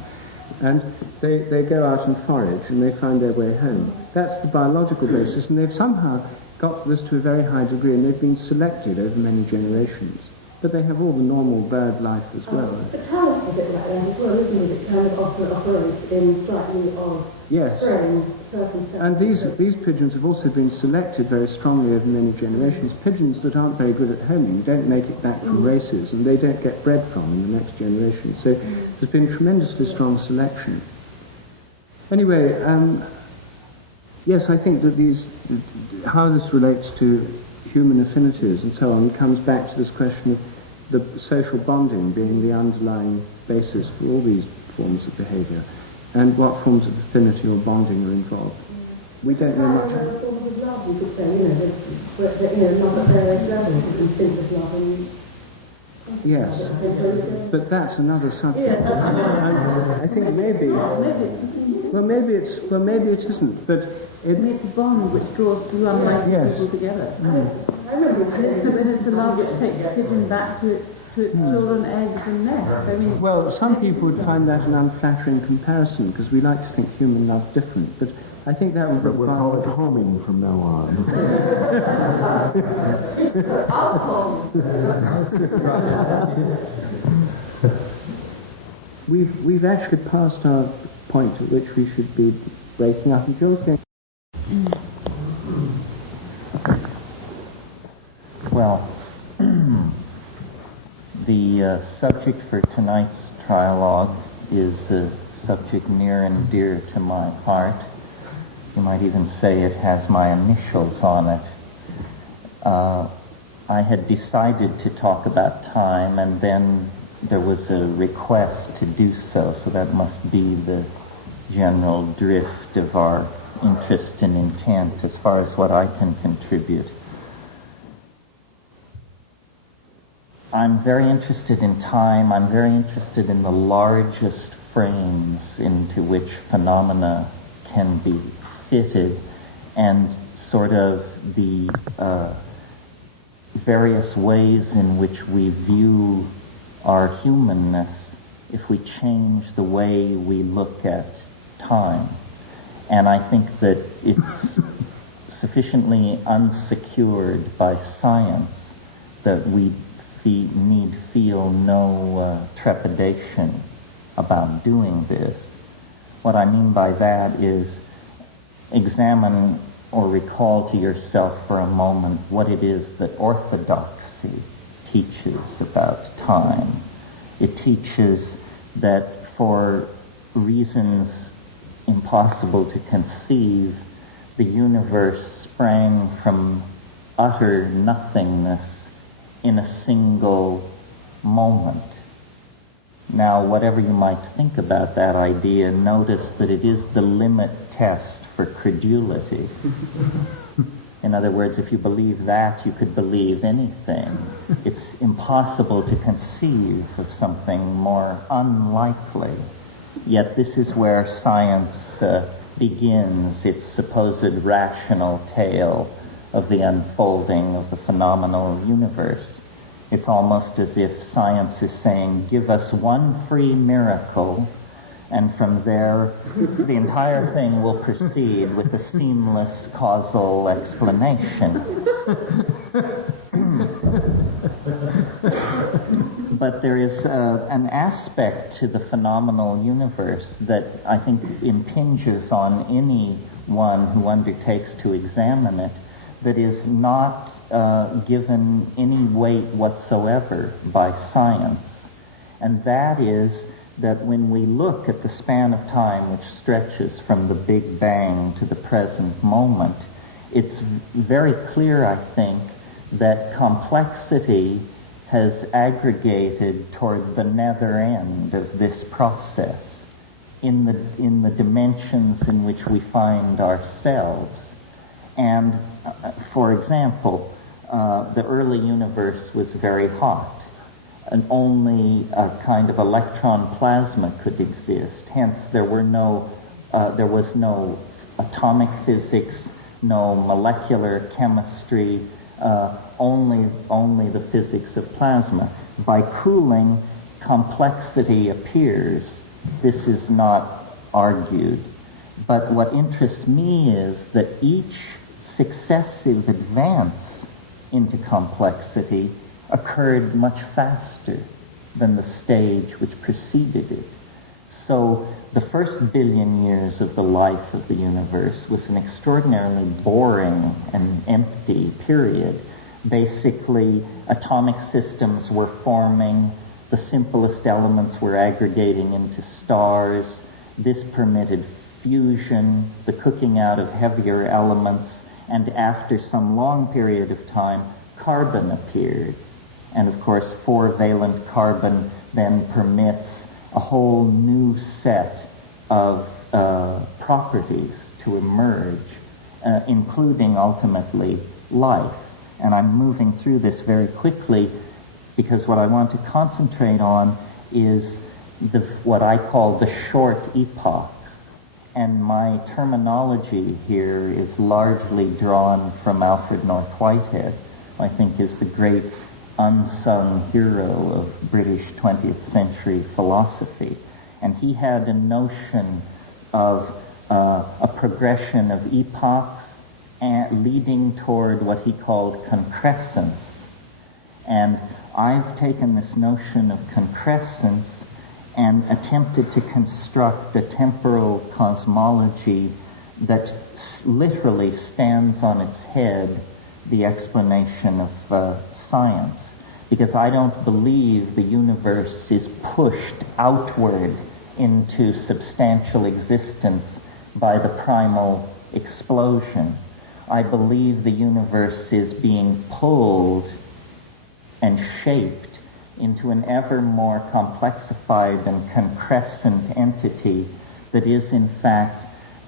And they go out and forage, and they find their way home. That's the biological basis, and they've somehow got this to a very high degree, and they've been selected over many generations. But they have all the normal bird life as well. But Talos has it like that as well, isn't it? It kind of often operates in slightly odd, strange circumstances. And these pigeons have also been selected very strongly over many generations. Pigeons that aren't very good at homing don't make it back from races, and they don't get bred from in the next generation. So there's been tremendously strong selection. Anyway, yes, I think that how this relates to human affinities and so on comes back to this question of the social bonding being the underlying basis for all these forms of behaviour, and what forms of affinity or bonding are involved. We don't know much. Forms of love, you could say, love at various levels. You can think of love and... Yes, but that's another subject. I think maybe it isn't, but it's a bond which draws two unlike people together. And it's a love which takes the pigeon back to its children, eggs and nest. Well, some people would find that an unflattering comparison, because we like to think human love different, but I think that would be... But we'll call it homing from now on. We've actually passed our point at which we should be breaking up, and Joel's going... Well, the subject for tonight's trialogue is a subject near and dear to my heart. You might even say it has my initials on it. I had decided to talk about time, and then there was a request to do so that must be the general drift of our interest and intent as far as what I can contribute. I'm very interested in time. I'm very interested in the largest frames into which phenomena can be fitted, and sort of the various ways in which we view our humanness if we change the way we look at time. And I think that it's sufficiently unsecured by science that we need feel no trepidation about doing this. What I mean by that is examine or recall to yourself for a moment what it is that orthodoxy teaches about time. It teaches that for reasons impossible to conceive, the universe sprang from utter nothingness in a single moment. Now, whatever you might think about that idea, notice that it is the limit test for credulity. In other words, if you believe that, you could believe anything. It's impossible to conceive of something more unlikely. Yet this is where science begins its supposed rational tale of the unfolding of the phenomenal universe. It's almost as if science is saying, give us one free miracle, and from there the entire thing will proceed with a seamless causal explanation. But there is an aspect to the phenomenal universe that I think impinges on anyone who undertakes to examine it, that is not given any weight whatsoever by science. And that is that when we look at the span of time which stretches from the Big Bang to the present moment, it's very clear, I think, that complexity has aggregated toward the nether end of this process in the dimensions in which we find ourselves. And for example, the early universe was very hot, and only a kind of electron plasma could exist. Hence, there was no atomic physics, no molecular chemistry, only the physics of plasma. By cooling, complexity appears. This is not argued. But what interests me is that each successive advance into complexity occurred much faster than the stage which preceded it. So the first billion years of the life of the universe was an extraordinarily boring and empty period. Basically, atomic systems were forming, the simplest elements were aggregating into stars. This permitted fusion, the cooking out of heavier elements, and after some long period of time, carbon appeared. And of course, 4-valent carbon then permits a whole new set of properties to emerge, including ultimately life. And I'm moving through this very quickly because what I want to concentrate on is what I call the short epochs. And my terminology here is largely drawn from Alfred North Whitehead, I think is the great unsung hero of British 20th century philosophy. And he had a notion of a progression of epochs leading toward what he called concrescence. And I've taken this notion of concrescence and attempted to construct a temporal cosmology that literally stands on its head the explanation of science. Because I don't believe the universe is pushed outward into substantial existence by the primal explosion. I believe the universe is being pulled and shaped into an ever more complexified and concrescent entity that is in fact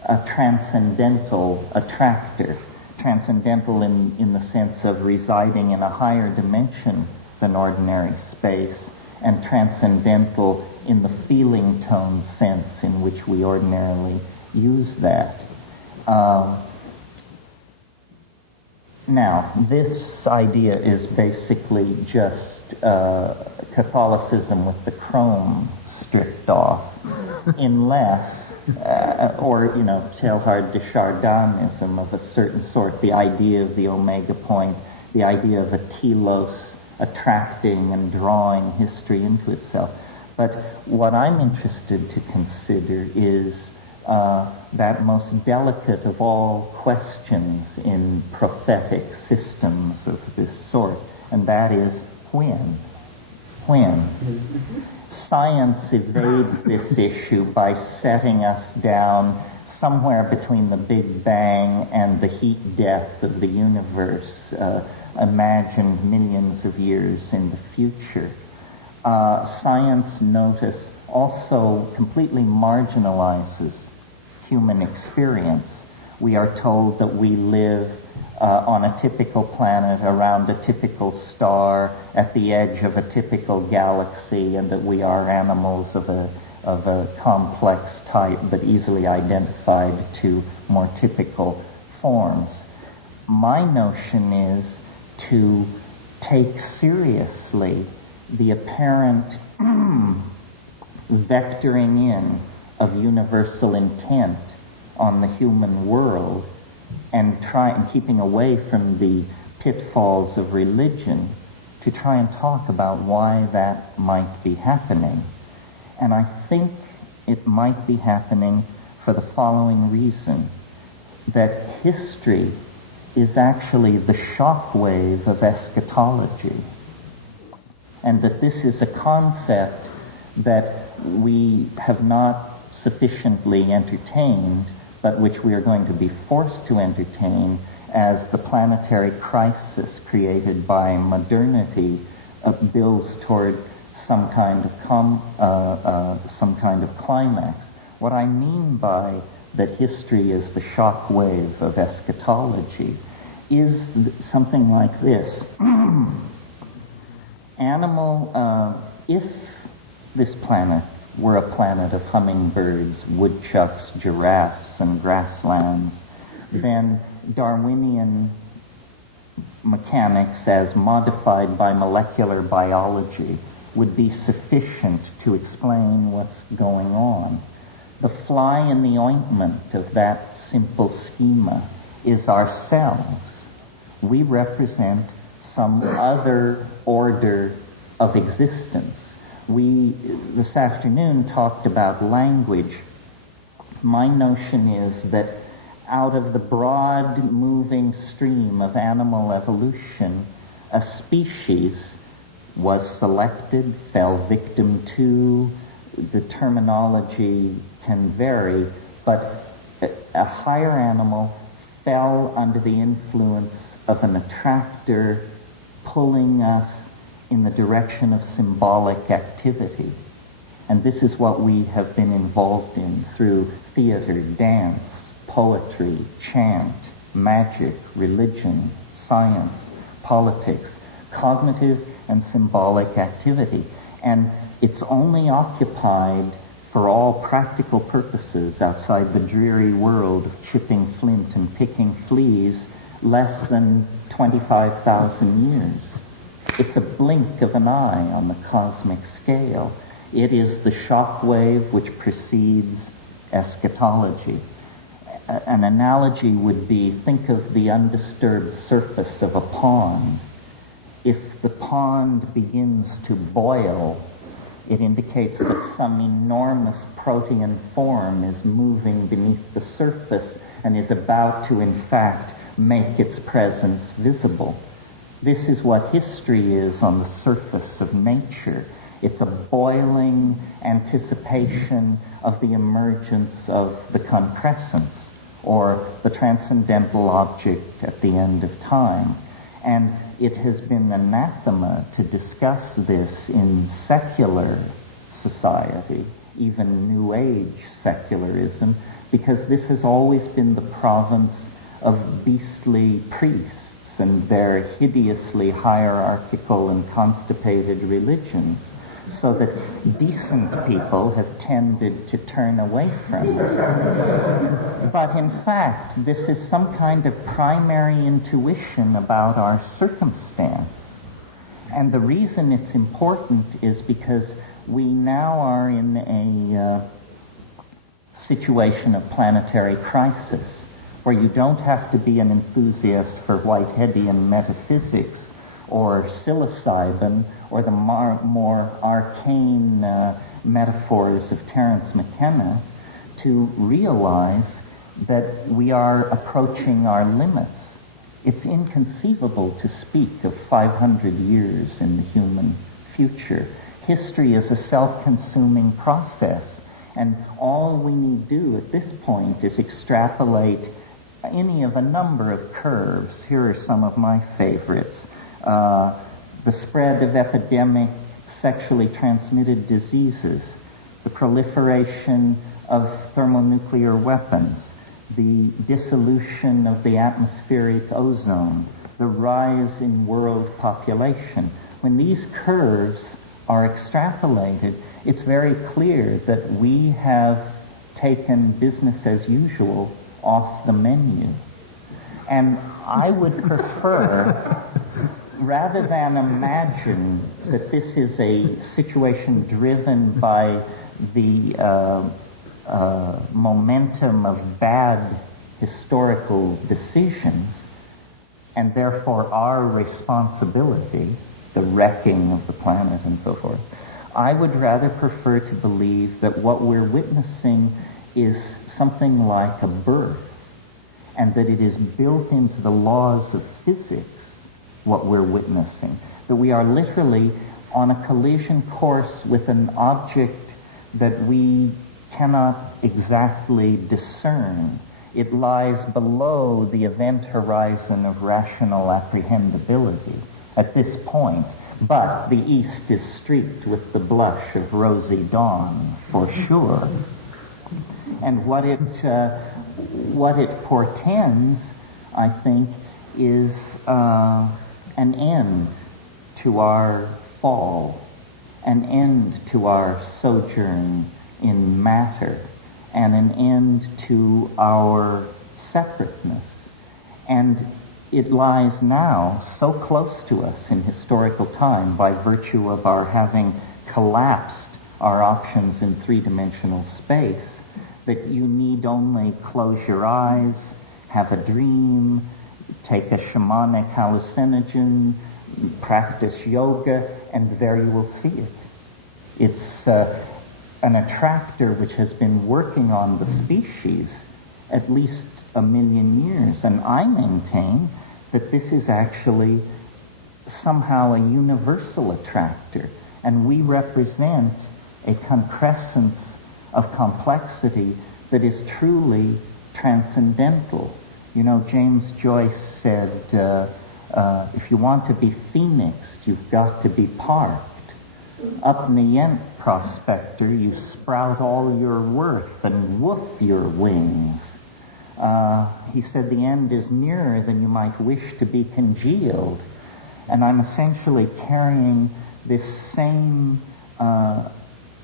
a transcendental attractor. Transcendental in the sense of residing in a higher dimension than ordinary space, and transcendental in the feeling tone sense in which we ordinarily use that. Now, this idea is basically just Catholicism with the chrome stripped off, unless, Teilhard de Chardin-ism of a certain sort, the idea of the omega point, the idea of a telos attracting and drawing history into itself. But what I'm interested to consider is that most delicate of all questions in prophetic systems of this sort, and that is when. When? Science evades this issue by setting us down somewhere between the Big Bang and the heat death of the universe, imagined millions of years in the future. Science, notice, also completely marginalizes human experience. We are told that we live on a typical planet, around a typical star, at the edge of a typical galaxy, and that we are animals of a complex type, but easily identified to more typical forms. My notion is to take seriously the apparent vectoring in of universal intent on the human world, and keeping away from the pitfalls of religion, to try and talk about why that might be happening. And I think it might be happening for the following reason: that history is actually the shockwave of eschatology, and that this is a concept that we have not sufficiently entertained, but which we are going to be forced to entertain as the planetary crisis created by modernity builds toward some kind of climax. What I mean by that history is the shock wave of eschatology is something like this. If this planet were a planet of hummingbirds, woodchucks, giraffes, and grasslands, then Darwinian mechanics as modified by molecular biology would be sufficient to explain what's going on. The fly in the ointment of that simple schema is ourselves. We represent some other order of existence. We, this afternoon, talked about language. My notion is that out of the broad moving stream of animal evolution, a species was selected, fell victim to. The terminology can vary, but a higher animal fell under the influence of an attractor pulling us in the direction of symbolic activity. And this is what we have been involved in through theater, dance, poetry, chant, magic, religion, science, politics, cognitive and symbolic activity. And it's only occupied for all practical purposes outside the dreary world of chipping flint and picking fleas less than 25,000 years. It's a blink of an eye on the cosmic scale. It is the shock wave which precedes eschatology. An analogy would be, think of the undisturbed surface of a pond. If the pond begins to boil, it indicates that some enormous protean form is moving beneath the surface and is about to, in fact, make its presence visible. This is what history is on the surface of nature. It's a boiling anticipation of the emergence of the concrescence, or the transcendental object at the end of time. And it has been anathema to discuss this in secular society, even New Age secularism, because this has always been the province of beastly priests and their hideously hierarchical and constipated religions, so that decent people have tended to turn away from it. But in fact, this is some kind of primary intuition about our circumstance. And the reason it's important is because we now are in a situation of planetary crisis, where you don't have to be an enthusiast for Whiteheadian metaphysics or psilocybin or the more arcane metaphors of Terence McKenna to realize that we are approaching our limits. It's inconceivable to speak of 500 years in the human future. History is a self-consuming process, and all we need do at this point is extrapolate any of a number of curves. Here are some of my favorites. The spread of epidemic sexually transmitted diseases, the proliferation of thermonuclear weapons, the dissolution of the atmospheric ozone, the rise in world population. When these curves are extrapolated, it's very clear that we have taken business as usual off the menu. And I would prefer, rather than imagine that this is a situation driven by the momentum of bad historical decisions, and therefore our responsibility, the wrecking of the planet and so forth, I would rather prefer to believe that what we're witnessing is something like a birth, and that it is built into the laws of physics, what we're witnessing. That we are literally on a collision course with an object that we cannot exactly discern. It lies below the event horizon of rational apprehendability at this point. But the east is streaked with the blush of rosy dawn, for sure. And what it portends, I think, is an end to our fall, an end to our sojourn in matter, and an end to our separateness. And it lies now so close to us in historical time by virtue of our having collapsed our options in three-dimensional space, that you need only close your eyes, have a dream, take a shamanic hallucinogen, practice yoga, and there you will see it. It's an attractor which has been working on the species at least 1 million years, and I maintain that this is actually somehow a universal attractor, and we represent a concrescence of complexity that is truly transcendental. You know, James Joyce said, if you want to be phoenixed, you've got to be parked. Up Nient, prospector, you sprout all your worth and woof your wings. He said the end is nearer than you might wish to be congealed. And I'm essentially carrying this same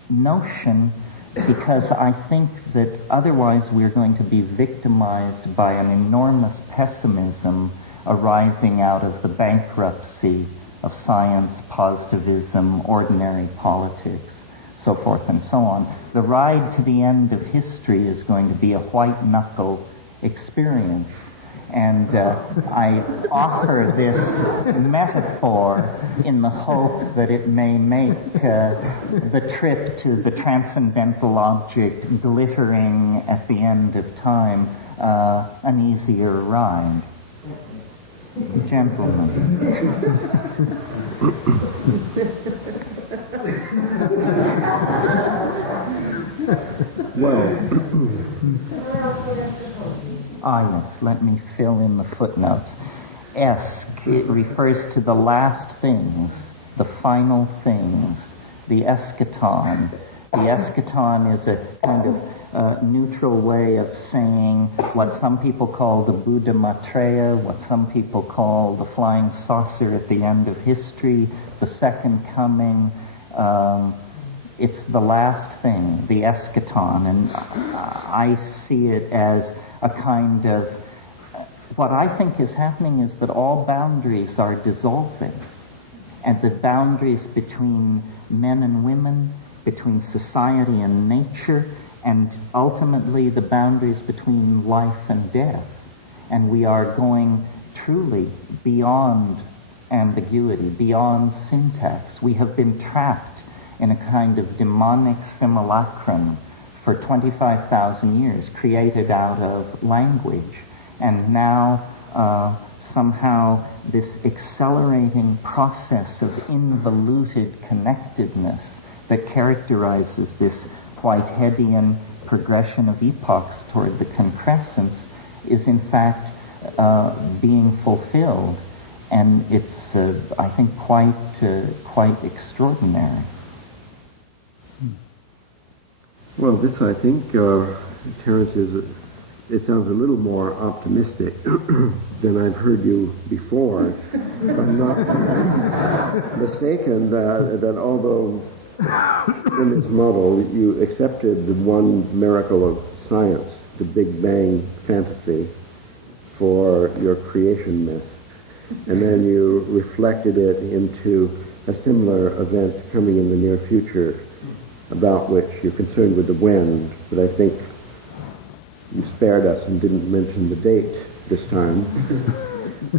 notion because I think that otherwise we're going to be victimized by an enormous pessimism arising out of the bankruptcy of science, positivism, ordinary politics, so forth and so on. The ride to the end of history is going to be a white-knuckle experience. And I offer this metaphor in the hope that it may make the trip to the transcendental object glittering at the end of time an easier ride. Gentlemen. Yes, let me fill in the footnotes. Esk, it refers to the last things, the final things, the eschaton. The eschaton is a kind of neutral way of saying what some people call the Buddha Maitreya, what some people call the flying saucer at the end of history, the second coming. It's the last thing, the eschaton, and I see it as a kind of, what I think is happening is that all boundaries are dissolving, and the boundaries between men and women, between society and nature, and ultimately the boundaries between life and death. And we are going truly beyond ambiguity, beyond syntax. We have been trapped in a kind of demonic simulacrum for 25,000 years, created out of language. And now somehow this accelerating process of involuted connectedness that characterizes this Whiteheadian progression of epochs toward the concrescence is in fact being fulfilled. And it's, I think, quite extraordinary. Well, this, I think, Terence, it sounds a little more optimistic than I've heard you before. If I'm not mistaken, that although in this model you accepted the one miracle of science, the Big Bang fantasy, for your creation myth, and then you reflected it into a similar event coming in the near future, about which you're concerned with the when, but I think you spared us and didn't mention the date this time.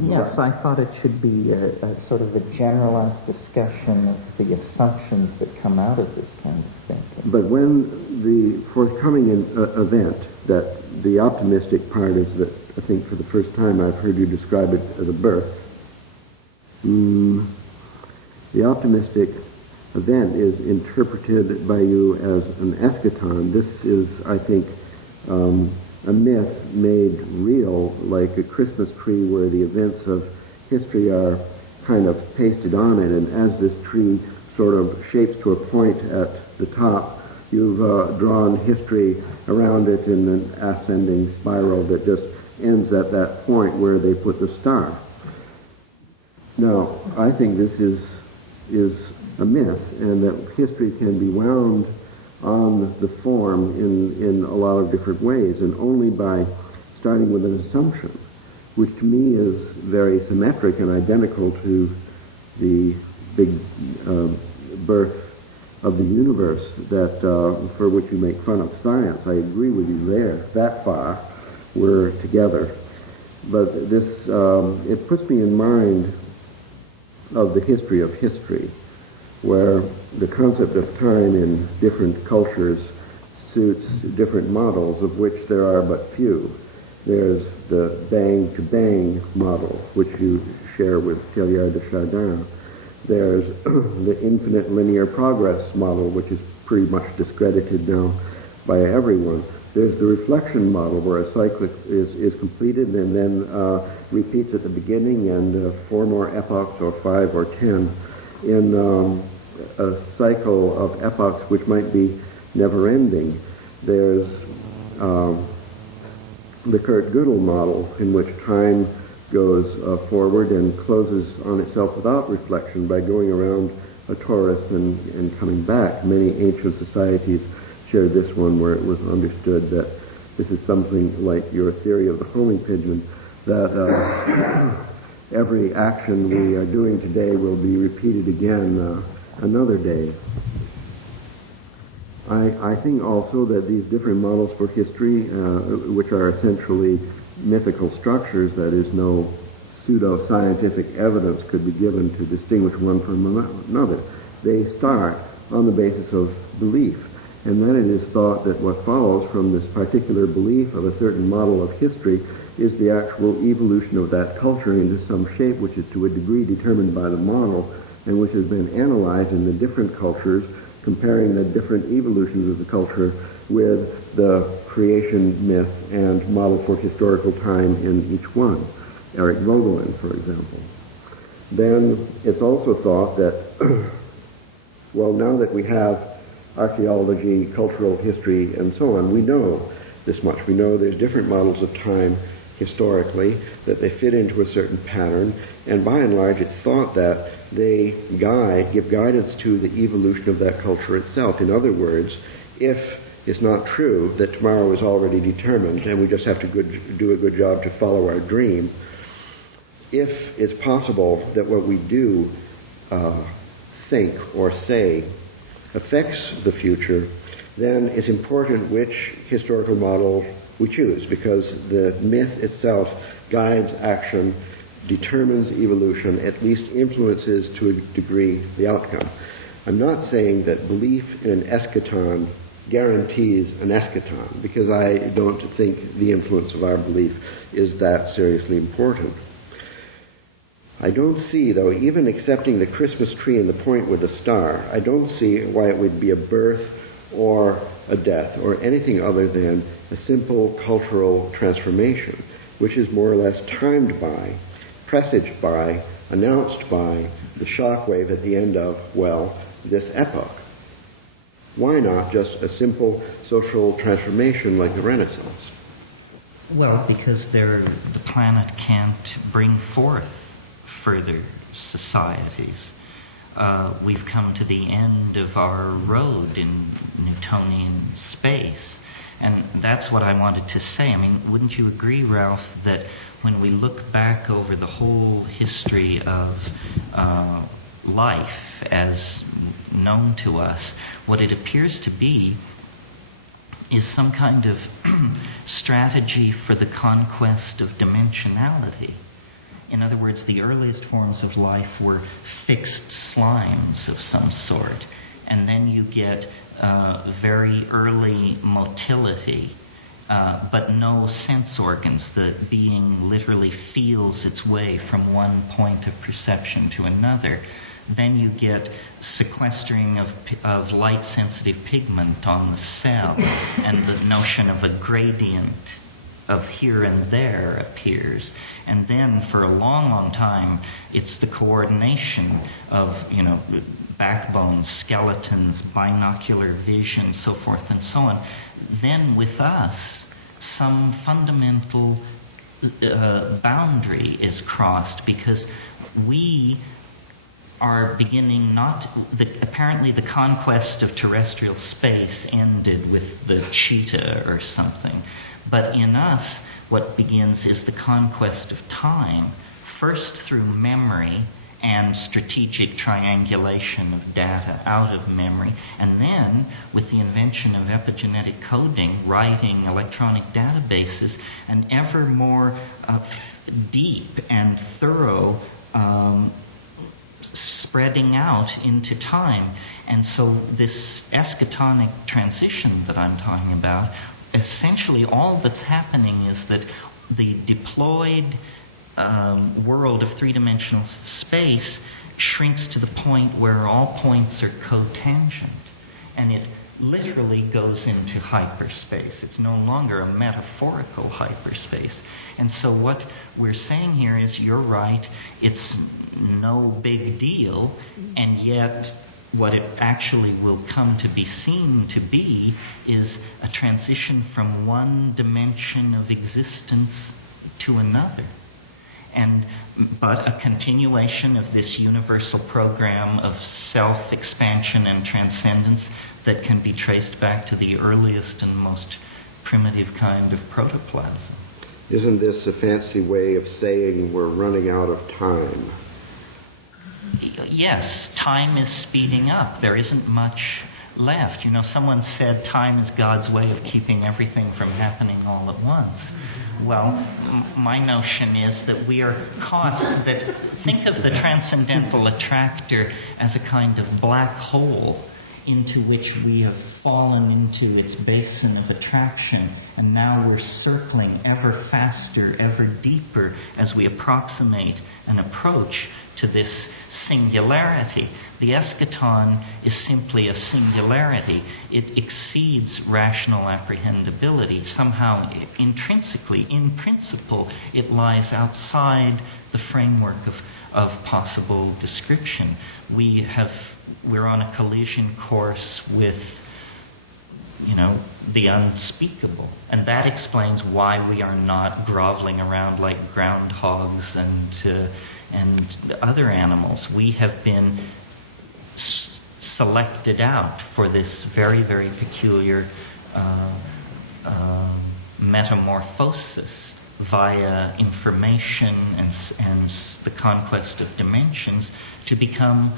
Yes, I thought it should be a sort of a generalized discussion of the assumptions that come out of this kind of thinking. But when the forthcoming event, that the optimistic part is that, I think for the first time I've heard you describe it as a birth. The optimistic event is interpreted by you as an eschaton. This is, I think, a myth made real, like a Christmas tree where the events of history are kind of pasted on it, and as this tree sort of shapes to a point at the top, you've drawn history around it in an ascending spiral that just ends at that point where they put the star. Now, I think this is a myth, and that history can be wound on the form in a lot of different ways, and only by starting with an assumption, which to me is very symmetric and identical to the big birth of the universe that for which you make fun of science. I agree with you there. That far, we're together. But this, it puts me in mind of the history of history, where the concept of time in different cultures suits different models, of which there are but few. There's the bang-to-bang model, which you share with Teilhard de Chardin. There's the infinite linear progress model, which is pretty much discredited now by everyone. There's the reflection model, where a cycle is completed and then repeats at the beginning, and 4 more epochs, or 5 or 10, in a cycle of epochs which might be never-ending. There's the Kurt Gödel model, in which time goes forward and closes on itself without reflection by going around a torus and coming back. Many ancient societies shared this one, where it was understood that this is something like your theory of the homing pigeon, that every action we are doing today will be repeated again another day. I think also that these different models for history, which are essentially mythical structures, that is, no pseudo-scientific evidence could be given to distinguish one from another. They start on the basis of belief, and then it is thought that what follows from this particular belief of a certain model of history is the actual evolution of that culture into some shape which is to a degree determined by the model, and which has been analyzed in the different cultures, comparing the different evolutions of the culture with the creation myth and model for historical time in each one. Eric Vogelin, for example. Then it's also thought that, well, now that we have archaeology, cultural history, and so on, we know this much. We know there's different models of time historically, that they fit into a certain pattern, and by and large it's thought that they give guidance to the evolution of that culture itself. In other words, if it's not true that tomorrow is already determined and we just have to do a good job to follow our dream, if it's possible that what we do, think, or say affects the future, then it's important which historical model we choose, because the myth itself guides action, determines evolution, at least influences to a degree the outcome. I'm not saying that belief in an eschaton guarantees an eschaton, because I don't think the influence of our belief is that seriously important. I don't see, though, even accepting the Christmas tree and the point with the star, I don't see why it would be a birth or a death or anything other than a simple cultural transformation, which is more or less timed by, presaged by, announced by the shockwave at the end of, well, this epoch. Why not just a simple social transformation like the Renaissance? Well, because the planet can't bring forth further societies. We've come to the end of our road in Newtonian space. And that's what I wanted to say. I mean, wouldn't you agree, Ralph, that when we look back over the whole history of life as known to us, what it appears to be is some kind of strategy for the conquest of dimensionality. In other words, the earliest forms of life were fixed slimes of some sort, and then you get very early motility, but no sense organs. The being literally feels its way from one point of perception to another. Then you get sequestering of light-sensitive pigment on the cell, and the notion of a gradient of here and there appears. And then for a long, long time, it's the coordination of, backbones, skeletons, binocular vision, so forth and so on. Then with us, some fundamental boundary is crossed, because we are beginning apparently the conquest of terrestrial space ended with the cheetah or something. But in us, what begins is the conquest of time, first through memory and strategic triangulation of data out of memory, and then with the invention of epigenetic coding, writing electronic databases, and ever more deep and thorough spreading out into time. And so this eschatonic transition that I'm talking about, essentially all that's happening is that the deployed world of three-dimensional space shrinks to the point where all points are cotangent, and it literally goes into hyperspace. It's no longer a metaphorical hyperspace. And so what we're saying here is, you're right, it's no big deal, and yet what it actually will come to be seen to be is a transition from one dimension of existence to another. But a continuation of this universal program of self-expansion and transcendence that can be traced back to the earliest and most primitive kind of protoplasm. Isn't this a fancy way of saying we're running out of time? Yes, time is speeding up. There isn't much left. You know, someone said time is God's way of keeping everything from happening all at once. Well, my notion is that we are caught, that think of the transcendental attractor as a kind of black hole into which we have fallen into its basin of attraction, and now we're circling ever faster, ever deeper as we approximate and approach to this singularity. The eschaton is simply a singularity. It exceeds rational apprehendability. Somehow, intrinsically, in principle, it lies outside the framework of possible description. We're on a collision course with, the unspeakable. And that explains why we are not groveling around like groundhogs and other animals. We have been selected out for this very, very peculiar metamorphosis via information and the conquest of dimensions to become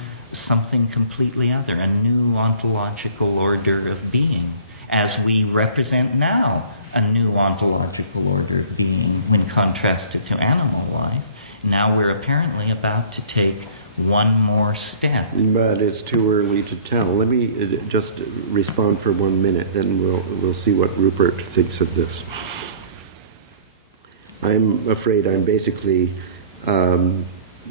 something completely other, a new ontological order of being, as we represent now a new ontological order of being when contrasted to animal life. Now we're apparently about to take one more step. But it's too early to tell. Let me just respond for 1 minute, then we'll see what Rupert thinks of this. I'm afraid I'm basically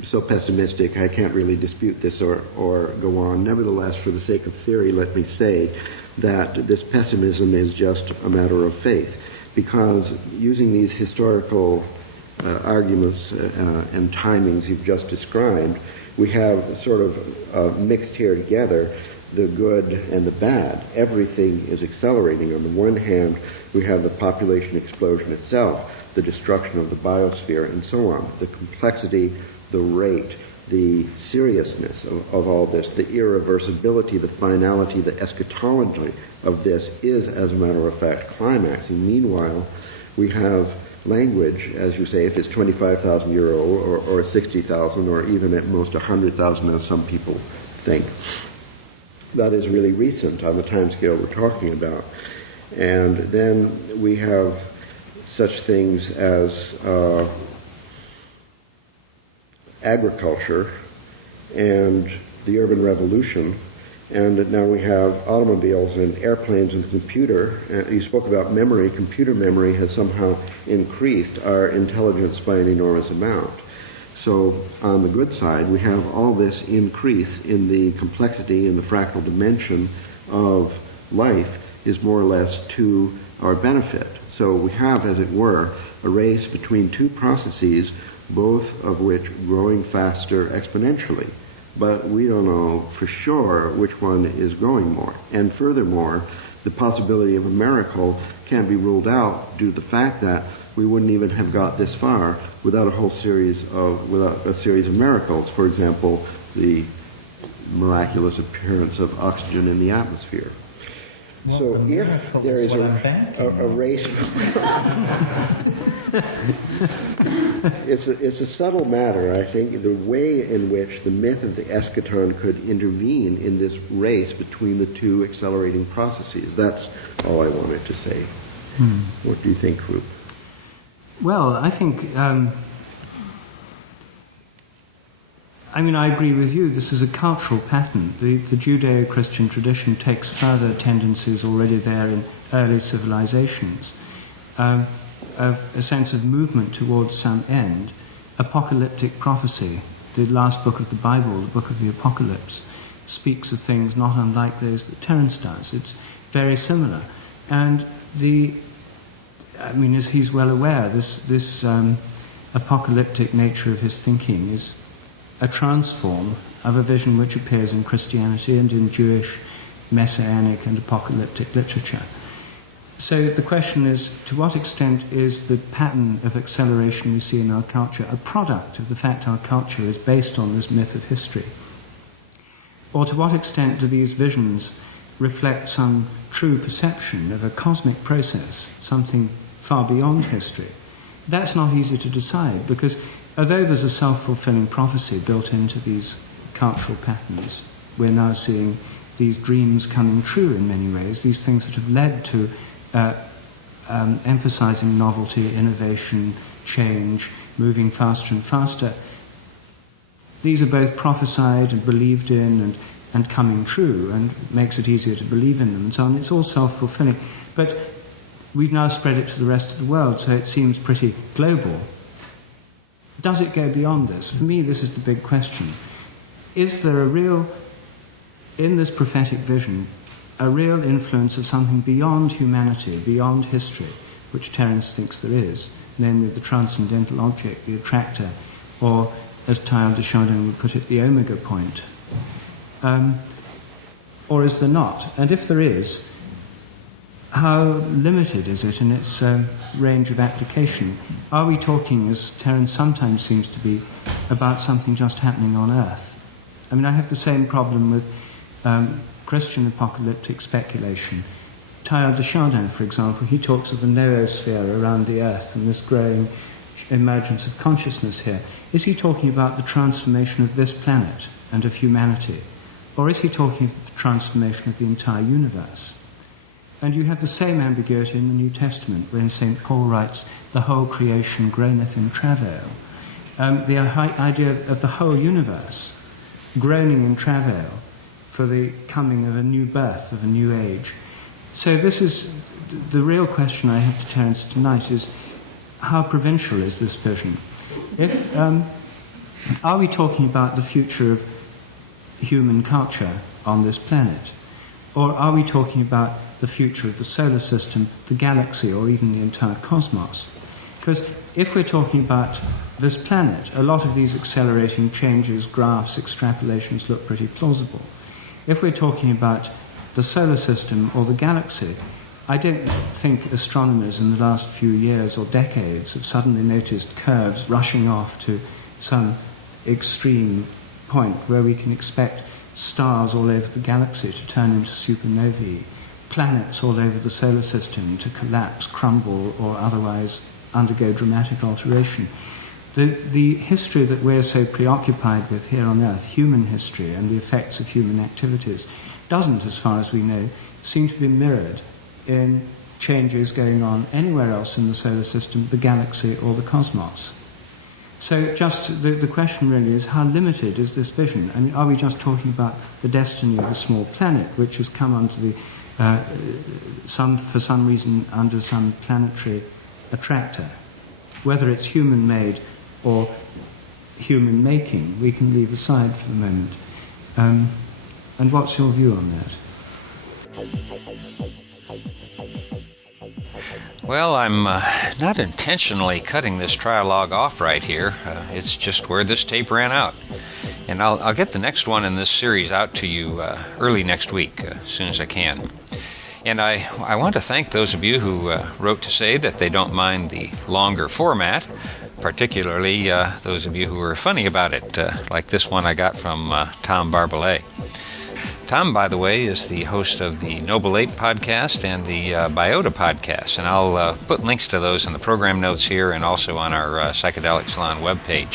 so pessimistic I can't really dispute this or go on. Nevertheless, for the sake of theory, let me say that this pessimism is just a matter of faith, because using these historical arguments and timings you've just described, we have sort of mixed here together the good and the bad. Everything is accelerating. On the one hand, we have the population explosion itself, the destruction of the biosphere, and so on. The complexity, the rate, the seriousness of all this, the irreversibility, the finality, the eschatology of this is, as a matter of fact, climaxing. Meanwhile, we have language, as you say, if it's 25,000 year old or 60,000 or even at most 100,000, as some people think. That is really recent on the time scale we're talking about. And then we have such things as agriculture and the urban revolution, and now we have automobiles and airplanes and computer. You spoke about memory. Computer memory has somehow increased our intelligence by an enormous amount. So on the good side, we have all this increase in the complexity and the fractal dimension of life is more or less to our benefit. So we have, as it were, a race between two processes, both of which growing faster exponentially. But we don't know for sure which one is growing more. And furthermore, the possibility of a miracle can't be ruled out due to the fact that we wouldn't even have got this far without a series of miracles. For example, the miraculous appearance of oxygen in the atmosphere. Well, So if there is a race, it's a subtle matter, I think, the way in which the myth of the eschaton could intervene in this race between the two accelerating processes. That's all I wanted to say. What do you think, Ruth? Well, I think I mean, I agree with you. This is a cultural pattern. The Judeo-Christian tradition takes further tendencies already there in early civilizations. A sense of movement towards some end. Apocalyptic prophecy, the last book of the Bible, the book of the Apocalypse, speaks of things not unlike those that Terence does. It's very similar. And as he's well aware, this apocalyptic nature of his thinking is a transform of a vision which appears in Christianity and in Jewish messianic and apocalyptic literature. So the question is, to what extent is the pattern of acceleration we see in our culture a product of the fact our culture is based on this myth of history? Or to what extent do these visions reflect some true perception of a cosmic process, something far beyond history? That's not easy to decide, because although there's a self-fulfilling prophecy built into these cultural patterns, we're now seeing these dreams coming true in many ways, these things that have led to emphasizing novelty, innovation, change, moving faster and faster. These are both prophesied and believed in and coming true, and makes it easier to believe in them and so on. It's all self-fulfilling. But we've now spread it to the rest of the world, so it seems pretty global. Does it go beyond this? For me, this is the big question. Is there in this prophetic vision, a real influence of something beyond humanity, beyond history, which Terence thinks there is, namely the transcendental object, the attractor, or, as Teilhard de Chardin would put it, the omega point? Or is there not? And if there is, how limited is it in its range of application? Are we talking, as Terence sometimes seems to be, about something just happening on Earth? I mean, I have the same problem with Christian apocalyptic speculation. Teilhard de Chardin, for example, he talks of the noosphere around the Earth and this growing emergence of consciousness here. Is he talking about the transformation of this planet and of humanity? Or is he talking of the transformation of the entire universe? And you have the same ambiguity in the New Testament, when St. Paul writes, "The whole creation groaneth in travail." The idea of the whole universe groaning in travail for the coming of a new birth, of a new age. So this is the real question I have to Terence tonight, is how provincial is this vision? Are we talking about the future of human culture on this planet? Or are we talking about the future of the solar system, the galaxy, or even the entire cosmos? Because if we're talking about this planet, a lot of these accelerating changes, graphs, extrapolations look pretty plausible. If we're talking about the solar system or the galaxy, I don't think astronomers in the last few years or decades have suddenly noticed curves rushing off to some extreme point where we can expect stars all over the galaxy to turn into supernovae, planets all over the solar system to collapse, crumble, or otherwise undergo dramatic alteration. The history that we're so preoccupied with here on Earth, human history and the effects of human activities, doesn't, as far as we know, seem to be mirrored in changes going on anywhere else in the solar system, the galaxy, or the cosmos. So just the question really is, how limited is this vision? I mean, are we just talking about the destiny of a small planet which has come under the for some reason under some planetary attractor? Whether it's human-made or human-making, we can leave aside for the moment. And what's your view on that? Well, I'm not intentionally cutting this Trialogue off right here. It's just where this tape ran out. And I'll get the next one in this series out to you early next week, as soon as I can. And I want to thank those of you who wrote to say that they don't mind the longer format, particularly those of you who were funny about it, like this one I got from Tom Barbalet. Tom, by the way, is the host of the Noble Ape podcast and the Biota podcast, and I'll put links to those in the program notes here and also on our Psychedelic Salon webpage.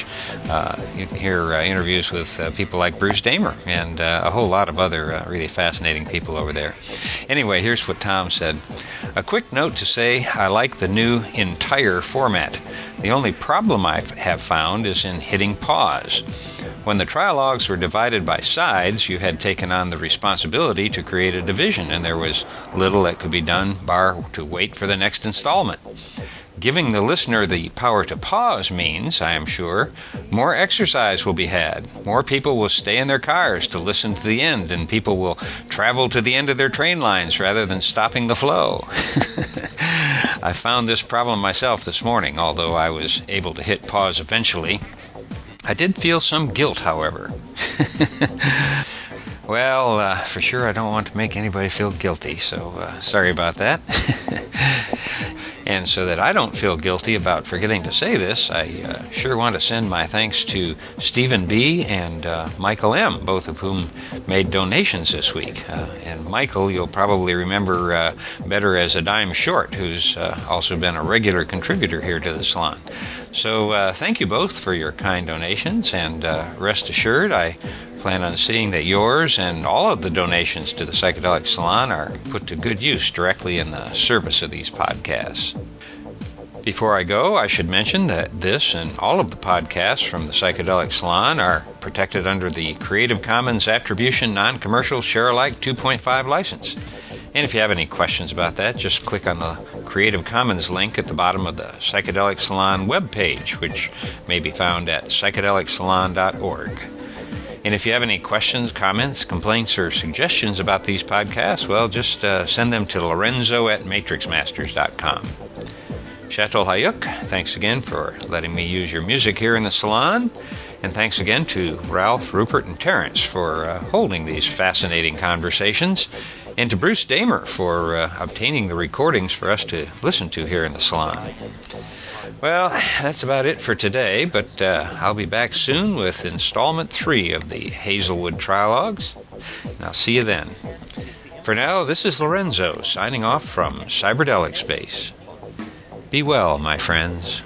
You can hear interviews with people like Bruce Damer and a whole lot of other really fascinating people over there. Anyway, here's what Tom said. A quick note to say I like the new entire format. The only problem I have found is in hitting pause. When the trialogues were divided by sides, you had taken on the responsibility to create a division, and there was little that could be done bar to wait for the next installment. Giving the listener the power to pause means, I am sure, more exercise will be had. More people will stay in their cars to listen to the end, and people will travel to the end of their train lines rather than stopping the flow. I found this problem myself this morning, although I was able to hit pause eventually. I did feel some guilt, however. Well, for sure I don't want to make anybody feel guilty, so sorry about that. And so that I don't feel guilty about forgetting to say this, I sure want to send my thanks to Stephen B. and Michael M., both of whom made donations this week. And Michael, you'll probably remember better as a dime short, who's also been a regular contributor here to the salon. So thank you both for your kind donations, and rest assured I plan on seeing that yours and all of the donations to the Psychedelic Salon are put to good use directly in the service of these podcasts. Before I go, I should mention that this and all of the podcasts from the Psychedelic Salon are protected under the Creative Commons Attribution Non-Commercial Share-alike 2.5 license. And if you have any questions about that, just click on the Creative Commons link at the bottom of the Psychedelic Salon webpage, which may be found at psychedelicsalon.org. And if you have any questions, comments, complaints, or suggestions about these podcasts, well, just send them to lorenzo@matrixmasters.com. Chateau Hayuk, thanks again for letting me use your music here in the salon. And thanks again to Ralph, Rupert, and Terence for holding these fascinating conversations. And to Bruce Damer for obtaining the recordings for us to listen to here in the salon. Well, that's about it for today, but I'll be back soon with installment 3 of the Hazelwood Trialogues, and I'll see you then. For now, this is Lorenzo signing off from Cyberdelic Space. Be well, my friends.